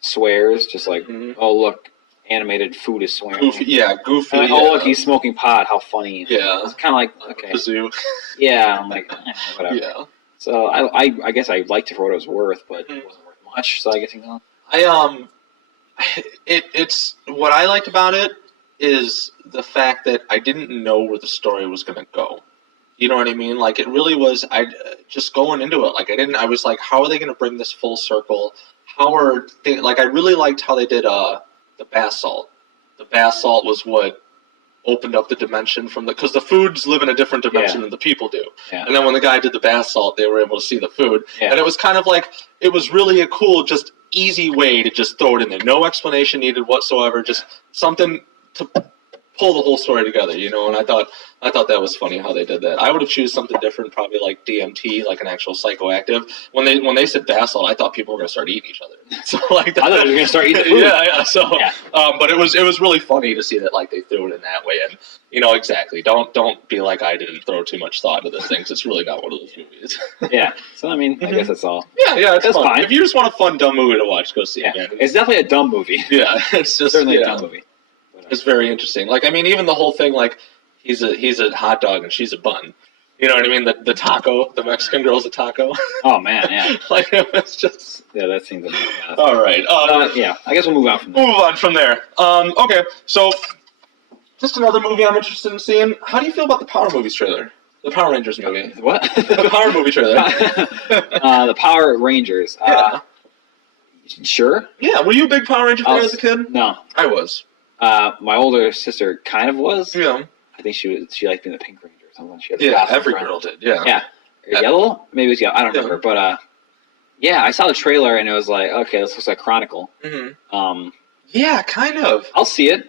swears, just like oh look, animated food is swearing. Goofy. Like, oh look, he's smoking pot. How funny. Yeah. It's kind of like okay. Kazoo. Yeah, I'm like whatever. Yeah. So I guess I liked it for what it was worth, but it wasn't worth much. So I guess it's what I liked about it is the fact that I didn't know where the story was going to go. You know what I mean? Like, it really was, just going into it, like, I was like, how are they going to bring this full circle? I really liked how they did, the bath salt. The bath salt was what opened up the dimension because the foods live in a different dimension than the people do. Yeah. And then when the guy did the bath salt, they were able to see the food. Yeah. And it was kind of like, it was really a cool, just easy way to just throw it in there. No explanation needed whatsoever, just something to pull the whole story together, you know, and I thought that was funny how they did that. I would have chosen something different, probably like DMT, like an actual psychoactive. When they said bath salt, I thought people were going to start eating each other. So like, I thought they were going to start eating the food. Yeah. So, but it was really funny to see that like they threw it in that way, and you know exactly. Don't be like I didn't throw too much thought into this thing, 'cause it's really not one of those movies. Yeah. So I mean, I guess that's all. Yeah, it's fun. fine. If you just want a fun dumb movie to watch, go see it, man. It's definitely a dumb movie. Yeah, it's just certainly a dumb movie. It's very interesting. Like, I mean, even the whole thing, like, he's a hot dog and she's a bun. You know what I mean? The taco, the Mexican girl's a taco. Oh, man, yeah. Like, it's just... Yeah, that seems amazing. All right. Yeah, I guess we'll move on from there. Move on from there. Okay, so just another movie I'm interested in seeing. How do you feel about the Power Movies trailer? The Power Rangers movie. What? The Power movie trailer. The Power Rangers. Yeah. Sure. Yeah, were you a big Power Ranger fan as a kid? No. I was. My older sister kind of was. Yeah. I think she liked being the Pink Ranger or something. She had every girl did. Yeah. Yeah. Yellow? Maybe it was yellow. I don't remember. But yeah, I saw the trailer and it was like, okay, this looks like Chronicle. Mm-hmm. Yeah, kind of. I'll see it.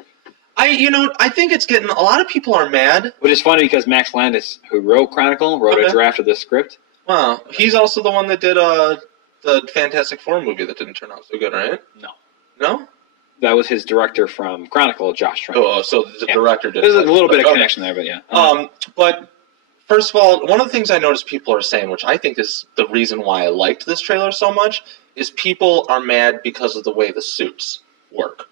I think it's getting, a lot of people are mad. Which is funny because Max Landis, who wrote Chronicle, wrote a draft of the script. Wow. He's also the one that did the Fantastic Four movie that didn't turn out so good, right? No. No? That was his director from Chronicle, Josh Trank. Oh, so the director did. There's a little bit of connection there, but yeah. But first of all, one of the things I noticed people are saying, which I think is the reason why I liked this trailer so much, is people are mad because of the way the suits work.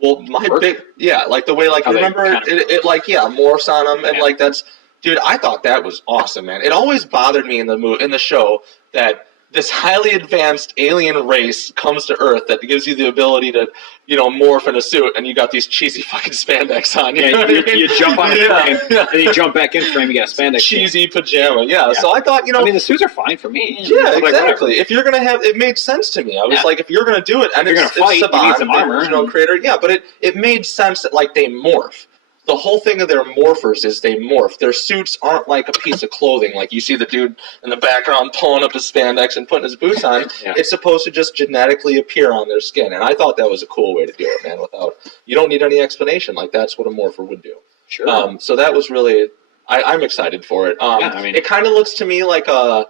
Well, like the way, like, how remember, it like, morphs on them, and like, that's, dude, I thought that was awesome, man. It always bothered me in the show that this highly advanced alien race comes to Earth that gives you the ability to, morph in a suit, and you got these cheesy fucking spandex on. You jump on a frame, and you jump back in frame, you got a spandex. Cheesy pajama, yeah. So I thought, I mean, the suits are fine for me. Yeah, exactly. If you're going to have, it made sense to me. I was like, if you're going to do it, and you're going to fight, you need some armor. Creator, yeah, but it made sense that, like, they morph. The whole thing of their morphers is they morph. Their suits aren't like a piece of clothing. Like you see the dude in the background pulling up his spandex and putting his boots on. It's supposed to just genetically appear on their skin. And I thought that was a cool way to do it, man, you don't need any explanation. Like, that's what a morpher would do. Sure. So that was really, I'm excited for it. It kind of looks to me like a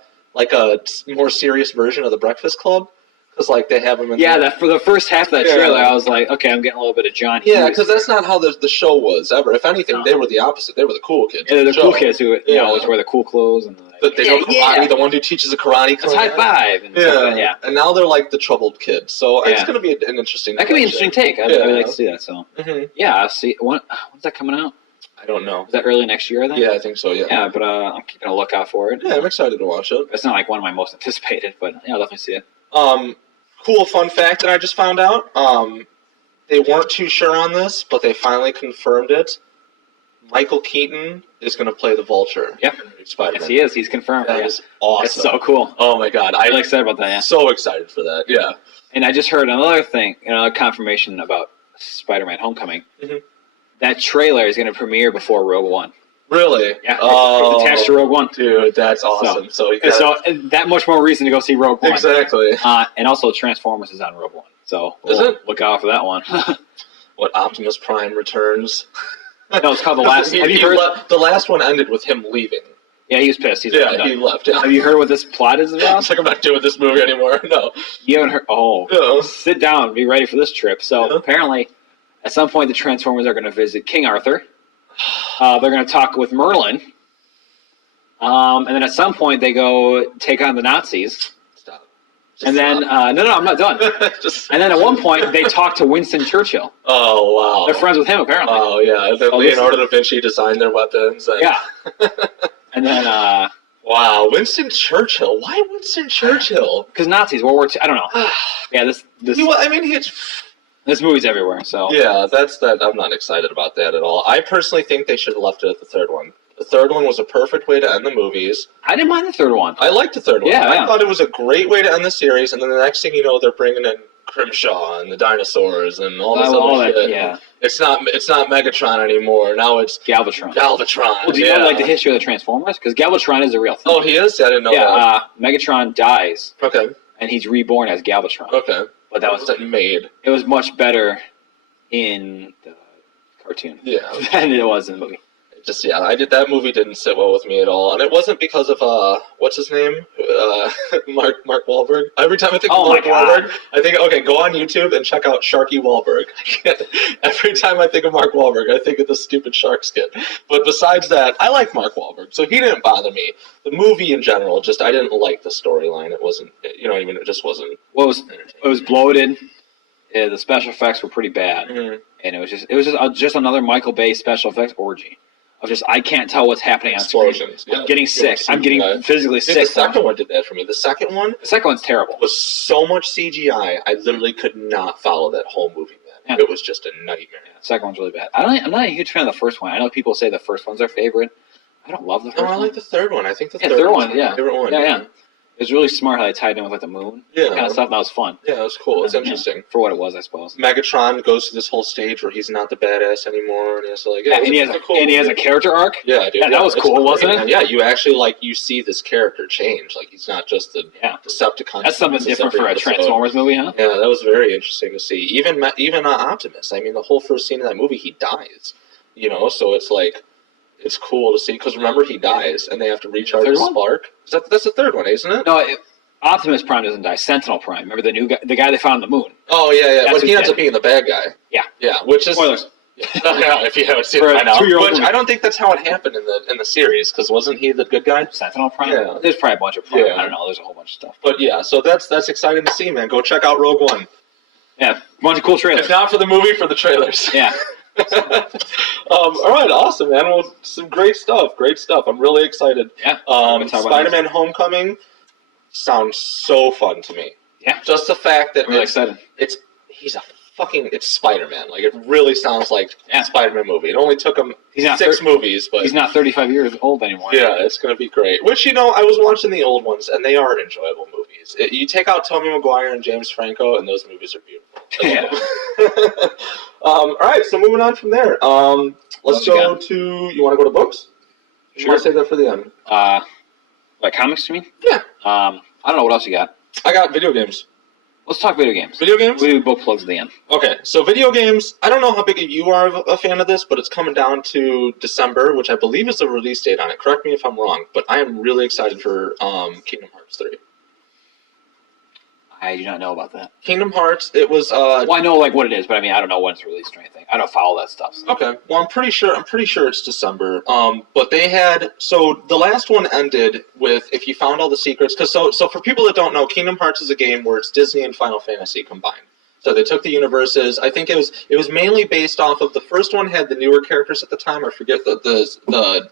more serious version of The Breakfast Club. Because, like, they have him in for the first half of that trailer, I was like, okay, I'm getting a little bit of John Hughes. Yeah, because that's not how the show was, ever. If anything, they were the opposite. They were the cool kids. Yeah, the cool kids who always wear the cool clothes. And they know karate, the one dude teaches a karate class. It's high five. And and now they're, like, the troubled kids. So it's going to be an interesting That could be an interesting take. I'd like to see that. So yeah, I'll see. When's that coming out? I don't know. Is that early next year, I think? Yeah, I think so, yeah. Yeah, but I'm keeping a lookout for it. Yeah, I'm excited to watch it. It's not, like, one of my most anticipated, but I'll definitely see it. Cool fun fact that I just found out. They weren't too sure on this, but they finally confirmed it. Michael Keaton is going to play the Vulture. Yep. Spider-Man. Yes, he is. He's confirmed. That is awesome. It's so cool. Oh, my God. I'm excited about that, So excited for that, yeah. And I just heard another thing, another confirmation about Spider-Man Homecoming. Mm-hmm. That trailer is going to premiere before Rogue One. Really? Yeah, it's attached to Rogue One. Dude, that's awesome. So that much more reason to go see Rogue One. Exactly. And also Transformers is on Rogue One. So is it? Look out for that one. What, Optimus Prime returns? No, it's called The Last... Have you heard? The last one ended with him leaving. Yeah, he was pissed. He left. Yeah. Have you heard what this plot is about? It's like, I'm not doing this movie anymore. No. You haven't heard... Oh. No. Sit down. Be ready for this trip. So apparently... At some point, the Transformers are going to visit King Arthur. They're going to talk with Merlin. And then at some point, they go take on the Nazis. Stop. And then, no, I'm not done. And then at one point, they talk to Winston Churchill. Oh, wow. They're friends with him, apparently. Oh, yeah. Then Leonardo da Vinci designed their weapons. Yeah. And then... wow, Winston Churchill. Why Winston Churchill? Because Nazis, World War II. I don't know. Yeah, this movie's everywhere, so... Yeah, I'm not excited about that at all. I personally think they should have left it at the third one. The third one was a perfect way to end the movies. I didn't mind the third one. I liked the third one. Yeah, I thought it was a great way to end the series, and then the next thing you know, they're bringing in Grimshaw and the dinosaurs and all this other shit. Yeah. It's not Megatron anymore. Now it's Galvatron. Well, do you know the history of the Transformers? Because Galvatron is a real thing. Oh, he is? I didn't know that. Yeah, Megatron dies. Okay. And he's reborn as Galvatron. Okay. But that was made. It was much better in the cartoon than it was in the movie. That movie didn't sit well with me at all, and it wasn't because of what's his name, Mark Wahlberg. Every time I think of Mark Wahlberg, I think go on YouTube and check out Sharky Wahlberg. Every time I think of Mark Wahlberg, I think of the stupid shark skit. But besides that, I like Mark Wahlberg, so he didn't bother me. The movie in general, I didn't like the storyline. It wasn't, it just wasn't. Well, it was bloated. The special effects were pretty bad, and it was just another Michael Bay special effects orgy. I can't tell what's happening on Explosions. screen. I'm getting sick. I'm getting physically sick. The second one did that for me. The second one's terrible. Was so much CGI, I literally could not follow that whole movie, man. Yeah. It was just a nightmare. Yeah, the second one's really bad. I'm not a huge fan of the first one. I know people say the first one's their favorite. I don't love the first one. I like the third one. I think the third one's one, my favorite one. Yeah. It was really smart how they tied in with the moon. Yeah. Kind of stuff. That was fun. Yeah, it was cool. It's interesting. For what it was, I suppose. Megatron goes to this whole stage where he's not the badass anymore, and he has to he has a character arc. Yeah, dude. That was cool, wasn't it? Yeah, you actually you see this character change. He's not just the Decepticon. That's something different for a Transformers movie, huh? Yeah, that was very interesting to see. Even Optimus. I mean, the whole first scene of that movie, he dies. So it's it's cool to see because remember he dies and they have to recharge the spark. That's the third one, isn't it? No. Optimus Prime doesn't die. Sentinel Prime. Remember the new guy, the guy they found on the moon? Oh yeah. But he ends up being the bad guy. Yeah. Which is spoilers. If you haven't seen it by now. Which I don't think that's how it happened in the series because wasn't he the good guy? Sentinel Prime. Yeah. There's probably a bunch of Prime. I don't know. There's a whole bunch of stuff. But yeah, so that's exciting to see, man. Go check out Rogue One. Yeah, a bunch of cool trailers. If not for the movie, for the trailers. Yeah. All right, awesome, man. Well, some great stuff. I'm really excited. Yeah. Spider-Man: Homecoming sounds so fun to me. Yeah. Just the fact that I'm really excited. It's Spider-Man. It really sounds like a Spider-Man movie. It only took him 6 movies, but he's not 35 years old anymore. Yeah, it's going to be great. Which, I was watching the old ones, and they are enjoyable movies. You take out Tobey Maguire and James Franco, and those movies are beautiful. Yeah. All right, so moving on from there. Let's go to... You want to go to books? Sure. You want to save that for the end? Like comics, you mean? Yeah. I don't know what else you got. I got video games. Let's talk video games. Video games? We do book plugs at the end. Okay, so video games, I don't know how big you are a fan of this, but it's coming down to December, which I believe is the release date on it. Correct me if I'm wrong, but I am really excited for Kingdom Hearts 3. I do not know about that. Kingdom Hearts, it was... well, I know what it is, but I mean, I don't know when it's released or anything. I don't follow that stuff. So. Okay, well, I'm pretty sure it's December. But they had... So the last one ended with, if you found all the secrets... Because so for people that don't know, Kingdom Hearts is a game where it's Disney and Final Fantasy combined. So they took the universes. I think it was mainly based off of... The first one had the newer characters at the time. I forget the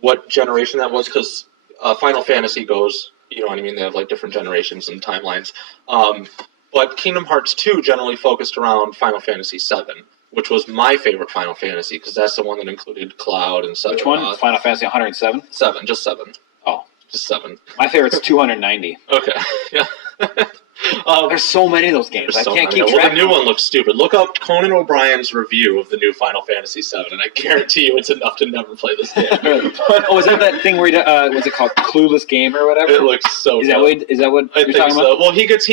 what generation that was, because Final Fantasy goes... You know what I mean? They have different generations and timelines. But Kingdom Hearts 2 generally focused around Final Fantasy 7, which was my favorite Final Fantasy because that's the one that included Cloud and Sephiroth. Which one? Final Fantasy 107? 7, just 7. Oh. Just 7. My favorite's 290. Okay, yeah. There's so many of those games. I can't keep track. Well, the new one looks stupid. Look up Conan O'Brien's review of the new Final Fantasy 7, and I guarantee you it's enough to never play this game. Oh, is that thing where what's it called? Clueless Game or whatever? It looks so Is that what you're talking about? Well, he gets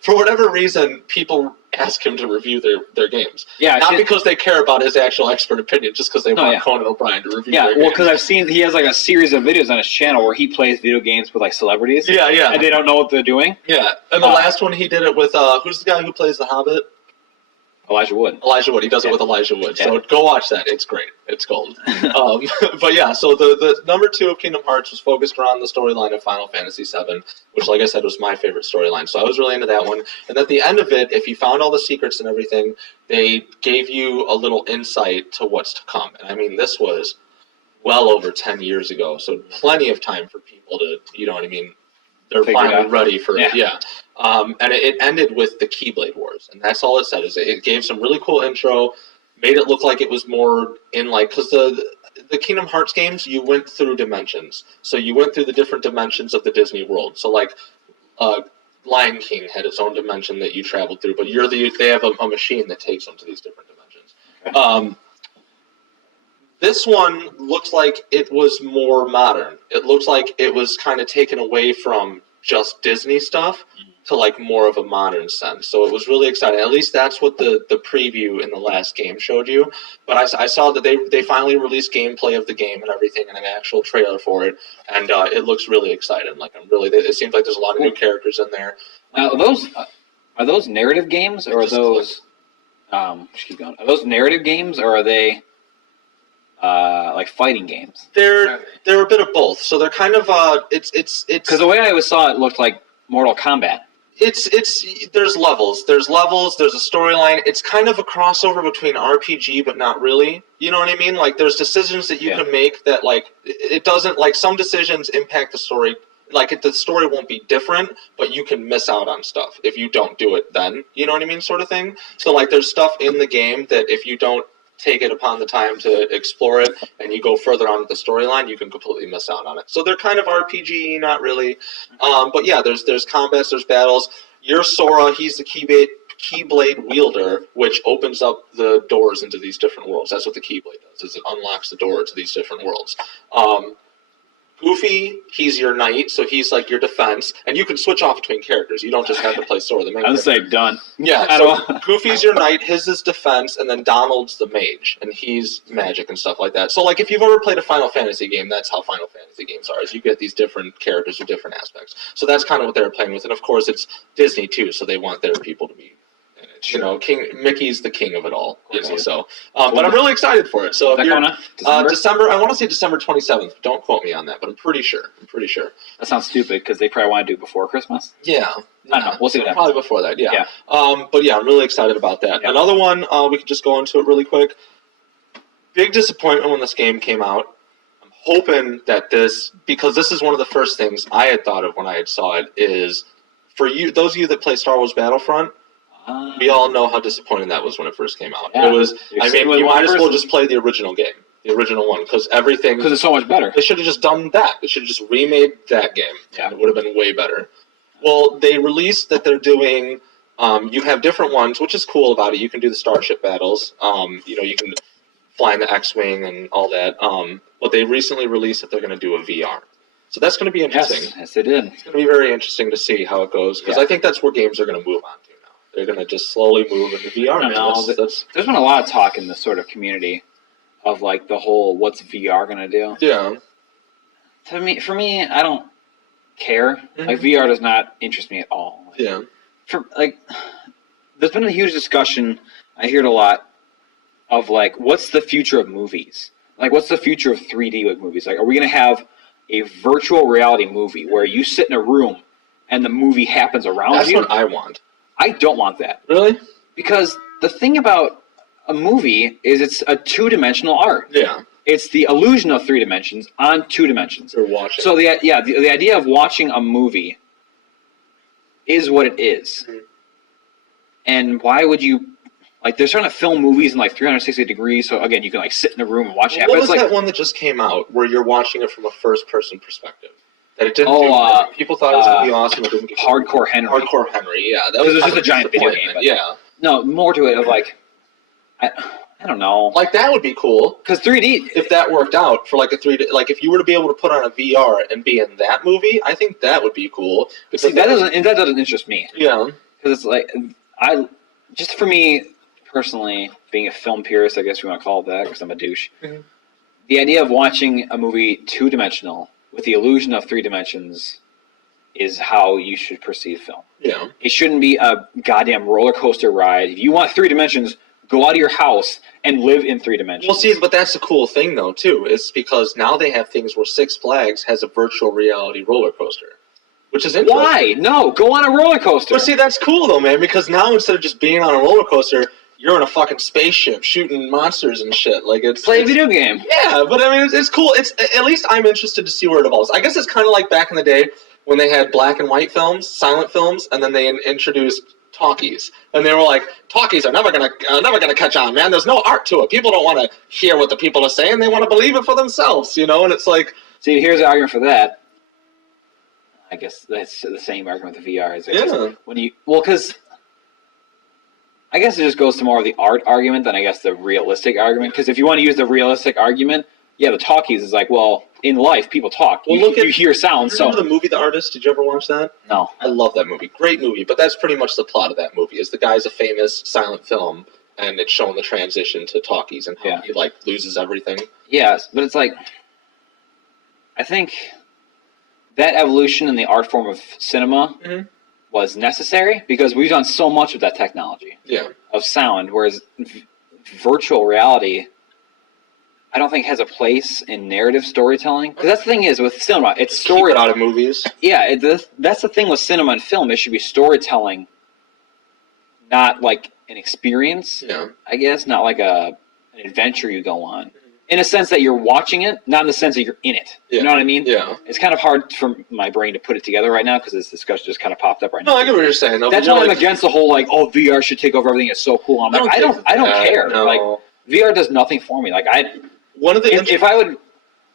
for whatever reason, people ask him to review their games. Yeah, not because they care about his actual expert opinion, just because they want Conan O'Brien to review their games. Yeah, well, because I've seen he has a series of videos on his channel where he plays video games with celebrities. Yeah. And they don't know what they're doing. Yeah, and the last one he did it with who's the guy who plays the Hobbit? Elijah Wood. Elijah Wood. He does it with Elijah Wood. So go watch that. It's great. It's gold. But yeah, so the number 2 of Kingdom Hearts was focused around the storyline of Final Fantasy VII, which, like I said, was my favorite storyline. So I was really into that one. And at the end of it, if you found all the secrets and everything, they gave you a little insight to what's to come. And I mean, this was well over 10 years ago, so plenty of time for people to, you know what I mean, they're finally ready for it. Yeah. And it ended with the Keyblade Wars, and that's all it said. Is it gave some really cool intro, made it look like it was more in like, because the Kingdom Hearts games, you went through dimensions, so you went through the different dimensions of the Disney world. So like, Lion King had its own dimension that you traveled through, but they have a machine that takes them to these different dimensions. Okay. This one looks like it was more modern. It looks like it was kind of taken away from just Disney stuff to like more of a modern sense. So it was really exciting. At least that's what the preview in the last game showed you. But I saw that they finally released gameplay of the game and everything and an actual trailer for it. And it looks really exciting. Like it seems like there's a lot of new characters in there. Now, are those narrative games or are those keep going. Are those narrative games or are they like fighting games? They're a bit of both. So they're kind of it's because the way I always saw it looked like Mortal Kombat. There's levels. There's a storyline. It's kind of a crossover between RPG, but not really. You know what I mean? Like there's decisions that you can make that like it doesn't like some decisions impact the story. Like the story won't be different, but you can miss out on stuff if you don't do it then. You know what I mean? Sort of thing. So like there's stuff in the game that if you don't take it upon the time to explore it and you go further on with the storyline, you can completely miss out on it. So they're kind of RPG, not really. But yeah, there's combats, there's battles. You're Sora, he's the Keyblade wielder, which opens up the doors into these different worlds. That's what the Keyblade does, is it unlocks the door to these different worlds. Goofy, he's your knight, so he's like your defense, and you can switch off between characters. You don't just have to play Sora the main character. I would say done. Yeah, so Goofy's your knight, his is defense, and then Donald's the mage, and he's magic and stuff like that. So like if you've ever played a Final Fantasy game, that's how Final Fantasy games are, is you get these different characters with different aspects. So that's kind of what they're playing with, and of course it's Disney too, so they want their people to be you know, Mickey's the king of it all. You know, so, but I'm really excited for it. So, December, I want to say December 27th. Don't quote me on that, but I'm pretty sure. That sounds stupid because they probably want to do it before Christmas. Yeah. I don't know. We'll see what happens. Probably before that. Yeah. But yeah, I'm really excited about that. Yeah. Another one, we can just go into it really quick. Big disappointment when this game came out. I'm hoping that because this is one of the first things I had thought of when I had saw it, is for you, those of you that play Star Wars Battlefront. We all know how disappointing that was when it first came out. Yeah. It was. I mean, you might as well just play the original game, the original one, because it's so much better. They should have just done that. They should have just remade that game. Yeah, it would have been way better. Well, they released that they're doing. You have different ones, which is cool about it. You can do the starship battles. You know, you can fly in the X-wing and all that. But they recently released that they're going to do a VR. So that's going to be interesting. Yes, they did. It's going to be very interesting to see how it goes, because I think that's where games are going to move on to. They're going to just slowly move into VR. There's been a lot of talk in the sort of community of like the whole what's VR going to do. Yeah. For me, I don't care. Mm-hmm. Like VR does not interest me at all. Yeah. There's been a huge discussion. I hear it a lot of like, what's the future of movies? Like, what's the future of 3D with movies? Like, are we going to have a virtual reality movie where you sit in a room and the movie happens around you? That's what I want. I don't want that. Really? Because the thing about a movie is it's a two-dimensional art. Yeah. It's the illusion of 3 dimensions on 2 dimensions. You're watching. So the idea of watching a movie is what it is. Mm-hmm. And why would you like? They're trying to film movies in like 360 degrees. So again, you can like sit in a room and watch it. What was that one that just came out where you're watching it from a first-person perspective? That it didn't people thought it was going to be awesome. It didn't get Hardcore Henry. Hardcore Henry, yeah. That was just a giant video game. Yeah. No, more to it of like, I don't know. Like that would be cool. Because 3D, if that worked out for like a 3D, like if you were to be able to put on a VR and be in that movie, I think that would be cool. See, that doesn't interest me. Yeah. Because it's like, just for me personally, being a film purist, I guess you want to call it that, because I'm a douche. Mm-hmm. The idea of watching a movie 2-dimensional with the illusion of 3 dimensions is how you should perceive film. Yeah. It shouldn't be a goddamn roller coaster ride. If you want 3 dimensions, go out of your house and live in 3 dimensions. Well, see, but that's the cool thing, though, too, is because now they have things where Six Flags has a virtual reality roller coaster, which is interesting. Why? No, go on a roller coaster. But see, that's cool, though, man, because now instead of just being on a roller coaster, you're in a fucking spaceship shooting monsters and shit. Like Play a video game. Yeah, but I mean, it's cool. It's at least I'm interested to see where it evolves. I guess it's kind of like back in the day when they had black and white films, silent films, and then they introduced talkies, and they were like, talkies are never gonna catch on, man. There's no art to it. People don't want to hear what the people are saying. They want to believe it for themselves, you know. And it's like, see, here's the argument for that. I guess that's the same argument with the VR. Is because I guess it just goes to more of the art argument than I guess the realistic argument. Because if you want to use the realistic argument, yeah, the talkies is like, well, in life people talk. Well, you hear sounds. Remember the movie The Artist? Did you ever watch that? No. I love that movie. Great movie. But that's pretty much the plot of that movie. Is the guy's a famous silent film, and it's showing the transition to talkies and how he like loses everything. Yes, but it's like, I think that evolution in the art form of cinema was necessary because we've done so much of that technology of sound, whereas virtual reality, I don't think has a place in narrative storytelling. Because that's the thing is with cinema, it's story. Keep it out of movies. Yeah, that's the thing with cinema and film. It should be storytelling, not like an experience. Yeah. I guess not like an adventure you go on. In a sense that you're watching it, not in the sense that you're in it. Yeah. You know what I mean? Yeah. It's kind of hard for my brain to put it together right now because this discussion just kind of popped up right now. No, I get what you're saying. Though, that's why I'm against the whole like, oh, VR should take over everything. It's so cool. I'm like, I don't care. No. Like, VR does nothing for me. Like, if I would,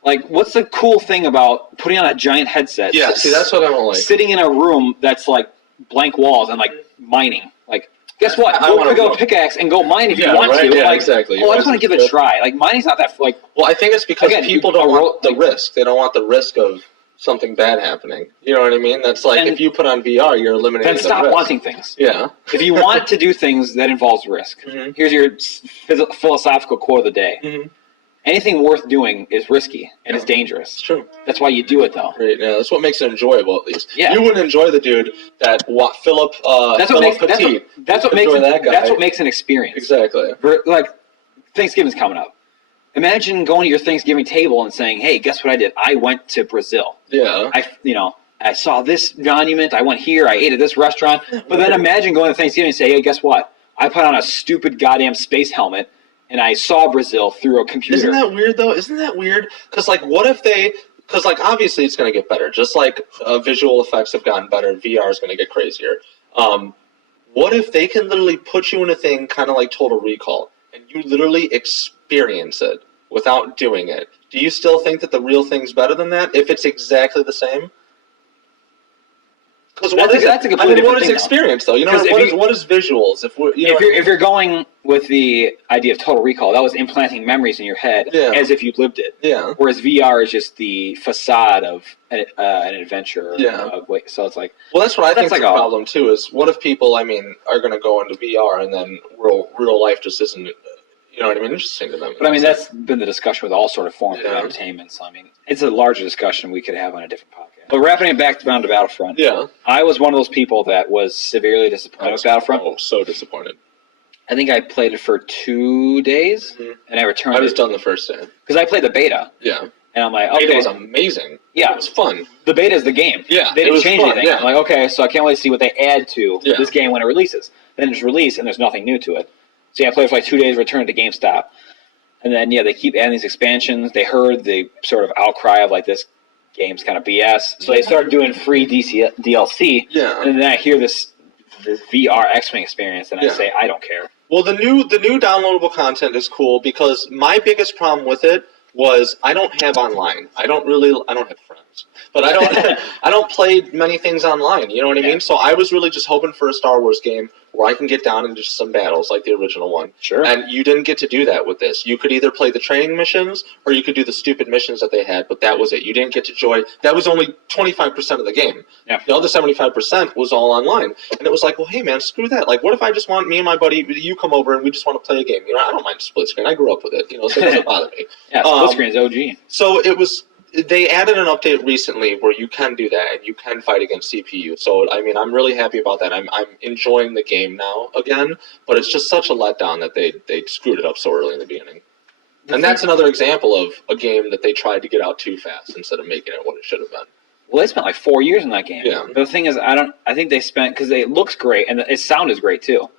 like, what's the cool thing about putting on a giant headset? Yeah, see, that's what I don't like. Sitting in a room that's like blank walls and like mining. Like, guess what? Go pick up a pickaxe and go mine if you want to. Yeah, like, exactly. Oh, I just want to give it a try. Like, mining's not that like. Well, I think it's because people don't want the risk. They don't want the risk of something bad happening. You know what I mean? That's like if you put on VR, you're eliminating. Then stop the risk. wanting things. Yeah. If you want to do things that involves risk, here's your philosophical quote of the day. Anything worth doing is risky and it's dangerous. It's true. That's why you do it, though. Right. Yeah, that's what makes it enjoyable, at least. Yeah. You wouldn't enjoy the dude that Philip. That's what makes an experience. Exactly. Like Thanksgiving's coming up. Imagine going to your Thanksgiving table and saying, "Hey, guess what I did? I went to Brazil. Yeah. I saw this monument. I went here. I ate at this restaurant." But then imagine going to Thanksgiving and say, "Hey, guess what? I put on a stupid goddamn space helmet." And I saw Brazil through a computer. Isn't that weird, though? Isn't that weird? Because, like, what if they... Because, like, obviously it's going to get better. Just like visual effects have gotten better, VR is going to get crazier. What if they can literally put you in a thing kind of like Total Recall, and you literally experience it without doing it? Do you still think that the real thing's better than that if it's exactly the same? Because what is experience, though? You know, what is visuals? If you're going with the idea of Total Recall, that was implanting memories in your head as if you lived it. Yeah. Whereas VR is just the facade of an adventure. So it's like... Well, that's what I think is the problem, too, is what if people, are going to go into VR and then real life just isn't... You know what I mean? Interesting to them. But that's been the discussion with all sort of forms of entertainment. So it's a larger discussion we could have on a different podcast. But wrapping it back down to Battlefront. Yeah. I was one of those people that was severely disappointed with Battlefront. Oh, so disappointed. I think I played it for 2 days, and I returned it. I was done the first day. Because I played the beta. Yeah. And I'm like, okay. Beta was amazing. Yeah. It was fun. The beta is the game. Yeah. They didn't change anything. Yeah. I'm like, okay, so I can't wait to see what they add to this game when it releases. Then it's released, and there's nothing new to it. So I played for like 2 days, returned to GameStop. And then, they keep adding these expansions. They heard the sort of outcry of, like, this game's kind of BS. So they started doing free DLC. Yeah. And then I hear this VR X-Wing experience, and I say, I don't care. Well, the new downloadable content is cool because my biggest problem with it was I don't have online. I don't have friends. But I don't play many things online, you know what I mean? So I was really just hoping for a Star Wars game where I can get down into just some battles like the original one. Sure. And you didn't get to do that with this. You could either play the training missions or you could do the stupid missions that they had, but that was it. You didn't get to join. That was only 25% of the game. Yeah. The other 75% was all online. And it was like, well, hey, man, screw that. Like, what if I just want me and my buddy, you come over and we just want to play a game? I don't mind split screen. I grew up with it, so it doesn't bother me. Yeah, split screen is OG. So it was... They added an update recently where you can do that and you can fight against CPU. So I mean, I'm really happy about that. I'm enjoying the game now again, but it's just such a letdown that they screwed it up so early in the beginning. And that's another example of a game that they tried to get out too fast instead of making it what it should have been. Well, they spent like 4 years in that game. Yeah. But the thing is, I think they spent because it looks great and its sound is great too.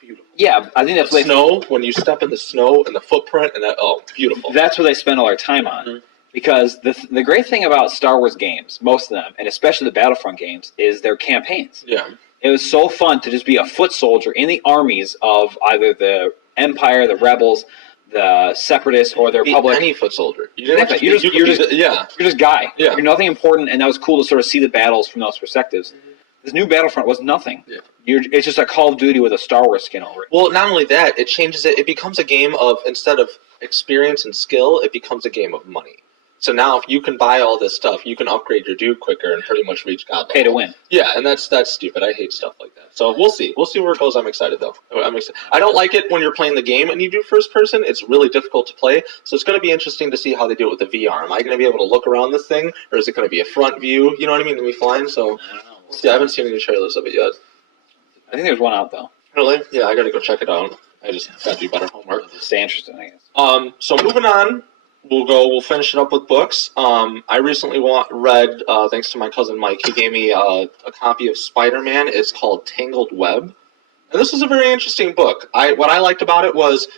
Beautiful. Yeah, I think that's the snow when you step in the snow and the footprint and that beautiful. That's what they spend all their time on. Mm-hmm. Because the great thing about Star Wars games, most of them, and especially the Battlefront games, is their campaigns. Yeah. It was so fun to just be a foot soldier in the armies of either the Empire, the Rebels, the Separatists, or the Republic. Any foot soldier. You're just guy. Yeah. You're nothing important, and that was cool to sort of see the battles from those perspectives. Mm-hmm. This new Battlefront was nothing. Yeah. It's just a Call of Duty with a Star Wars skin over it. Well, not only that, it changes it. It becomes a game of, instead of experience and skill, it becomes a game of money. So now, if you can buy all this stuff, you can upgrade your dude quicker and pretty much reach God level. Pay to win. Yeah, and that's stupid. I hate stuff like that. So we'll see. We'll see where it goes. I'm excited though. I'm excited. I don't like it when you're playing the game and you do first person. It's really difficult to play. So it's going to be interesting to see how they do it with the VR. Am I going to be able to look around this thing, or is it going to be a front view? You know what I mean? To be flying. So I don't know. I haven't seen any trailers of it yet. I think there's one out though. Really? Yeah, I got to go check it out. I just got to do better homework. Stay interested, I guess. So moving on. We'll finish it up with books. I recently read, thanks to my cousin Mike, he gave me a copy of Spider-Man. It's called Tangled Web. And this is a very interesting book. What I liked about it was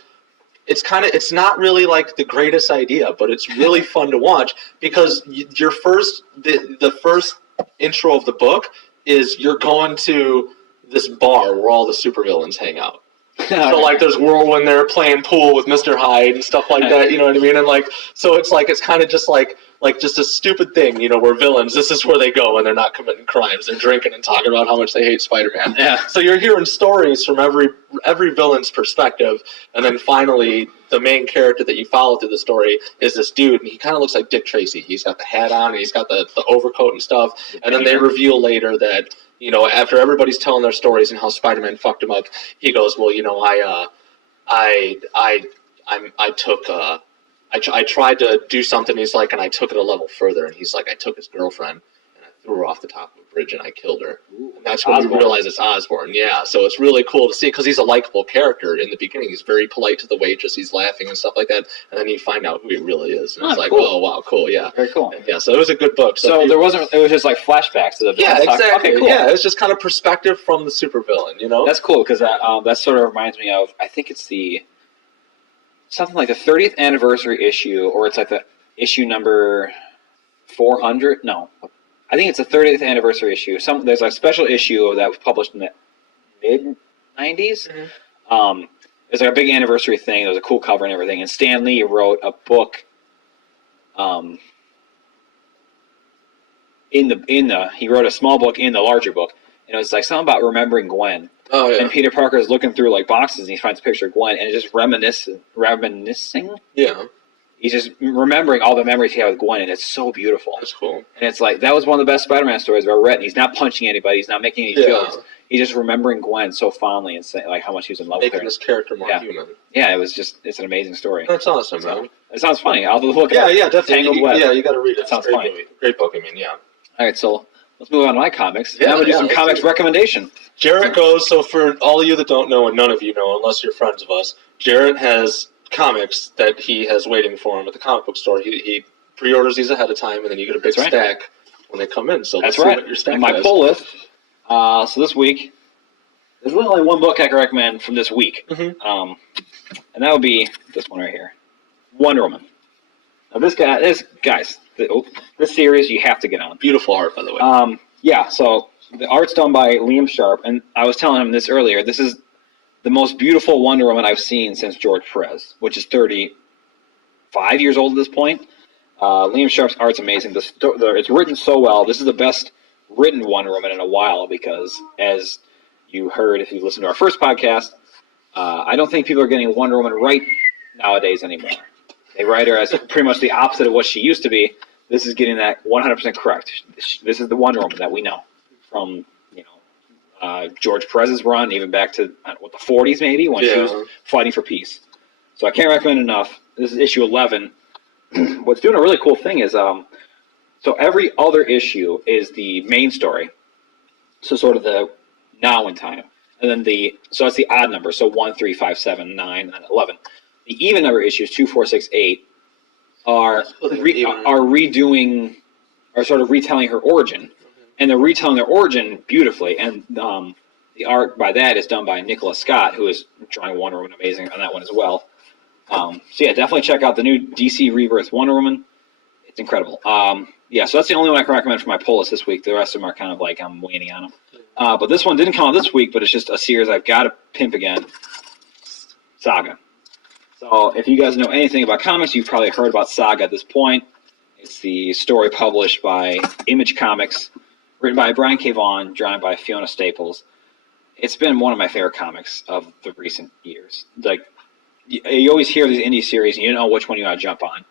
it's not really like the greatest idea, but it's really fun to watch because the first intro of the book is you're going to this bar where all the supervillains hang out. So like there's Whirlwind there playing pool with Mr. Hyde and stuff like that, you know what I mean? And like so it's kind of just like just a stupid thing, you know, where villains, this is where they go when they're not committing crimes. They're drinking and talking about how much they hate Spider-Man. Yeah. So you're hearing stories from every villain's perspective, and then finally the main character that you follow through the story is this dude, and he kind of looks like Dick Tracy. He's got the hat on and he's got the overcoat and stuff, and then they reveal later that, you know, after everybody's telling their stories and how Spider-Man fucked him up, he goes, well, you know, I tried to do something. He's like, and I took it a level further. And he's like, I took his girlfriend and I threw her off the top of a bridge and I killed her. Ooh, and that's when we realize it's Osborn. Yeah, so it's really cool to see because he's a likable character in the beginning. He's very polite to the waitress. He's laughing and stuff like that. And then you find out who he really is. And it's like, cool. Oh, wow, cool, yeah. Very cool. And yeah, so it was a good book. So it was just like flashbacks to the villain. Yeah, exactly. Okay, cool. Yeah, it's just kind of perspective from the supervillain, you know? That's cool because that sort of reminds me of, I think it's something like the 30th anniversary issue, or it's like the issue number 400. No, I think it's the 30th anniversary issue. There's a special issue that was published in the mid 90s. Mm-hmm. There's like a big anniversary thing. There was a cool cover and everything. And Stan Lee wrote a book. He wrote a small book in the larger book, and it was like something about remembering Gwen. Oh, yeah. And Peter Parker is looking through like boxes and he finds a picture of Gwen and it's just reminiscing. Yeah. He's just remembering all the memories he had with Gwen and it's so beautiful. That's cool. And it's like, that was one of the best Spider-Man stories I've ever read. And he's not punching anybody. He's not making any jokes. He's just remembering Gwen so fondly and saying like how much he was in love with her. Making this character more human. Yeah, it's an amazing story. That's awesome, man. It sounds funny. I'll look at it. Yeah, definitely. Tangled Web. Yeah, you got to read it. Sounds funny. Great book, I mean, yeah. All right, so let's move on to my comics. Yeah, now we'll do some comics recommendation. Jarrett goes, so for all of you that don't know, and none of you know, unless you're friends of us, Jarrett has comics that he has waiting for him at the comic book store. He pre-orders these ahead of time, and then you get a big stack when they come in. So that's let's right. See what your stack and my is. pull list, so this week, there's really only one book I can recommend from this week. Mm-hmm. And that would be this one right here, Wonder Woman. Now this series you have to get on. Beautiful art, by the way. Yeah, so the art's done by Liam Sharp, and I was telling him this earlier. This is the most beautiful Wonder Woman I've seen since George Perez, which is 35 years old at this point. Liam Sharp's art's amazing. It's written so well. This is the best written Wonder Woman in a while because, as you heard if you listened to our first podcast, I don't think people are getting Wonder Woman right nowadays anymore. They write her as pretty much the opposite of what she used to be. This is getting that 100% correct. This is the Wonder Woman that we know from, George Perez's run, even back to the 40s maybe when she was fighting for peace. So I can't recommend enough. This is issue 11. what's doing a really cool thing is so every other issue is the main story, so sort of the now in time, and then so that's the odd number, so 1, 3, 5, 7, 9, and then 11. The even number issues 2, 4, 6, 8 are redoing, are sort of retelling her origin, and they're retelling their origin beautifully. And the art by that is done by Nicholas Scott, who is drawing Wonder Woman amazing on that one as well. So yeah, definitely check out the new DC Rebirth Wonder Woman. It's incredible. Yeah, so that's the only one I can recommend for my pull list this week. The rest of them are kind of like I'm waning on them. But this one didn't come out this week, but it's just a series I've got to pimp again. Saga. So if you guys know anything about comics, you've probably heard about Saga at this point. It's the story published by Image Comics, written by Brian K. Vaughan, drawn by Fiona Staples. It's been one of my favorite comics of the recent years. Like, you always hear these indie series, and you don't know which one you got to jump on.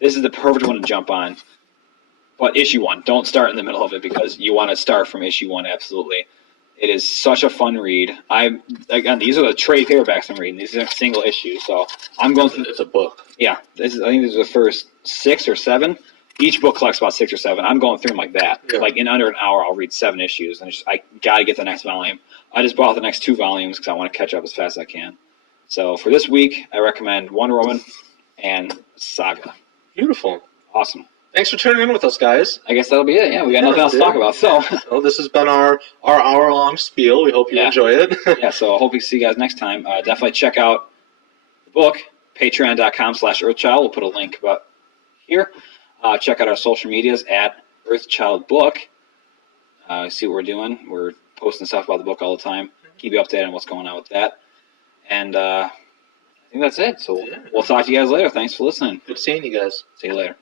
This is the perfect one to jump on. But issue 1, don't start in the middle of it because you want to start from issue 1, absolutely. It is such a fun read. Again, these are the trade paperbacks I'm reading. These are single issues, so I'm going through. It's a book. Yeah, I think this is the first 6 or 7. Each book collects about 6 or 7. I'm going through them like that. Yeah. Like in under an hour, I'll read 7 issues, and I gotta get the next volume. I just bought the next 2 volumes because I want to catch up as fast as I can. So for this week, I recommend Wonder Woman and Saga. Beautiful. Awesome. Thanks for tuning in with us, guys. I guess that'll be it. Yeah, we got nothing else to talk about. So this has been our hour-long spiel. We hope you enjoy it. Yeah, so I hope we see you guys next time. Definitely check out the book, patreon.com/earthchild. We'll put a link about here. Check out our social medias at earthchildbook. See what we're doing. We're posting stuff about the book all the time. Keep you updated on what's going on with that. And I think that's it. So we'll talk to you guys later. Thanks for listening. Good seeing you guys. See you later.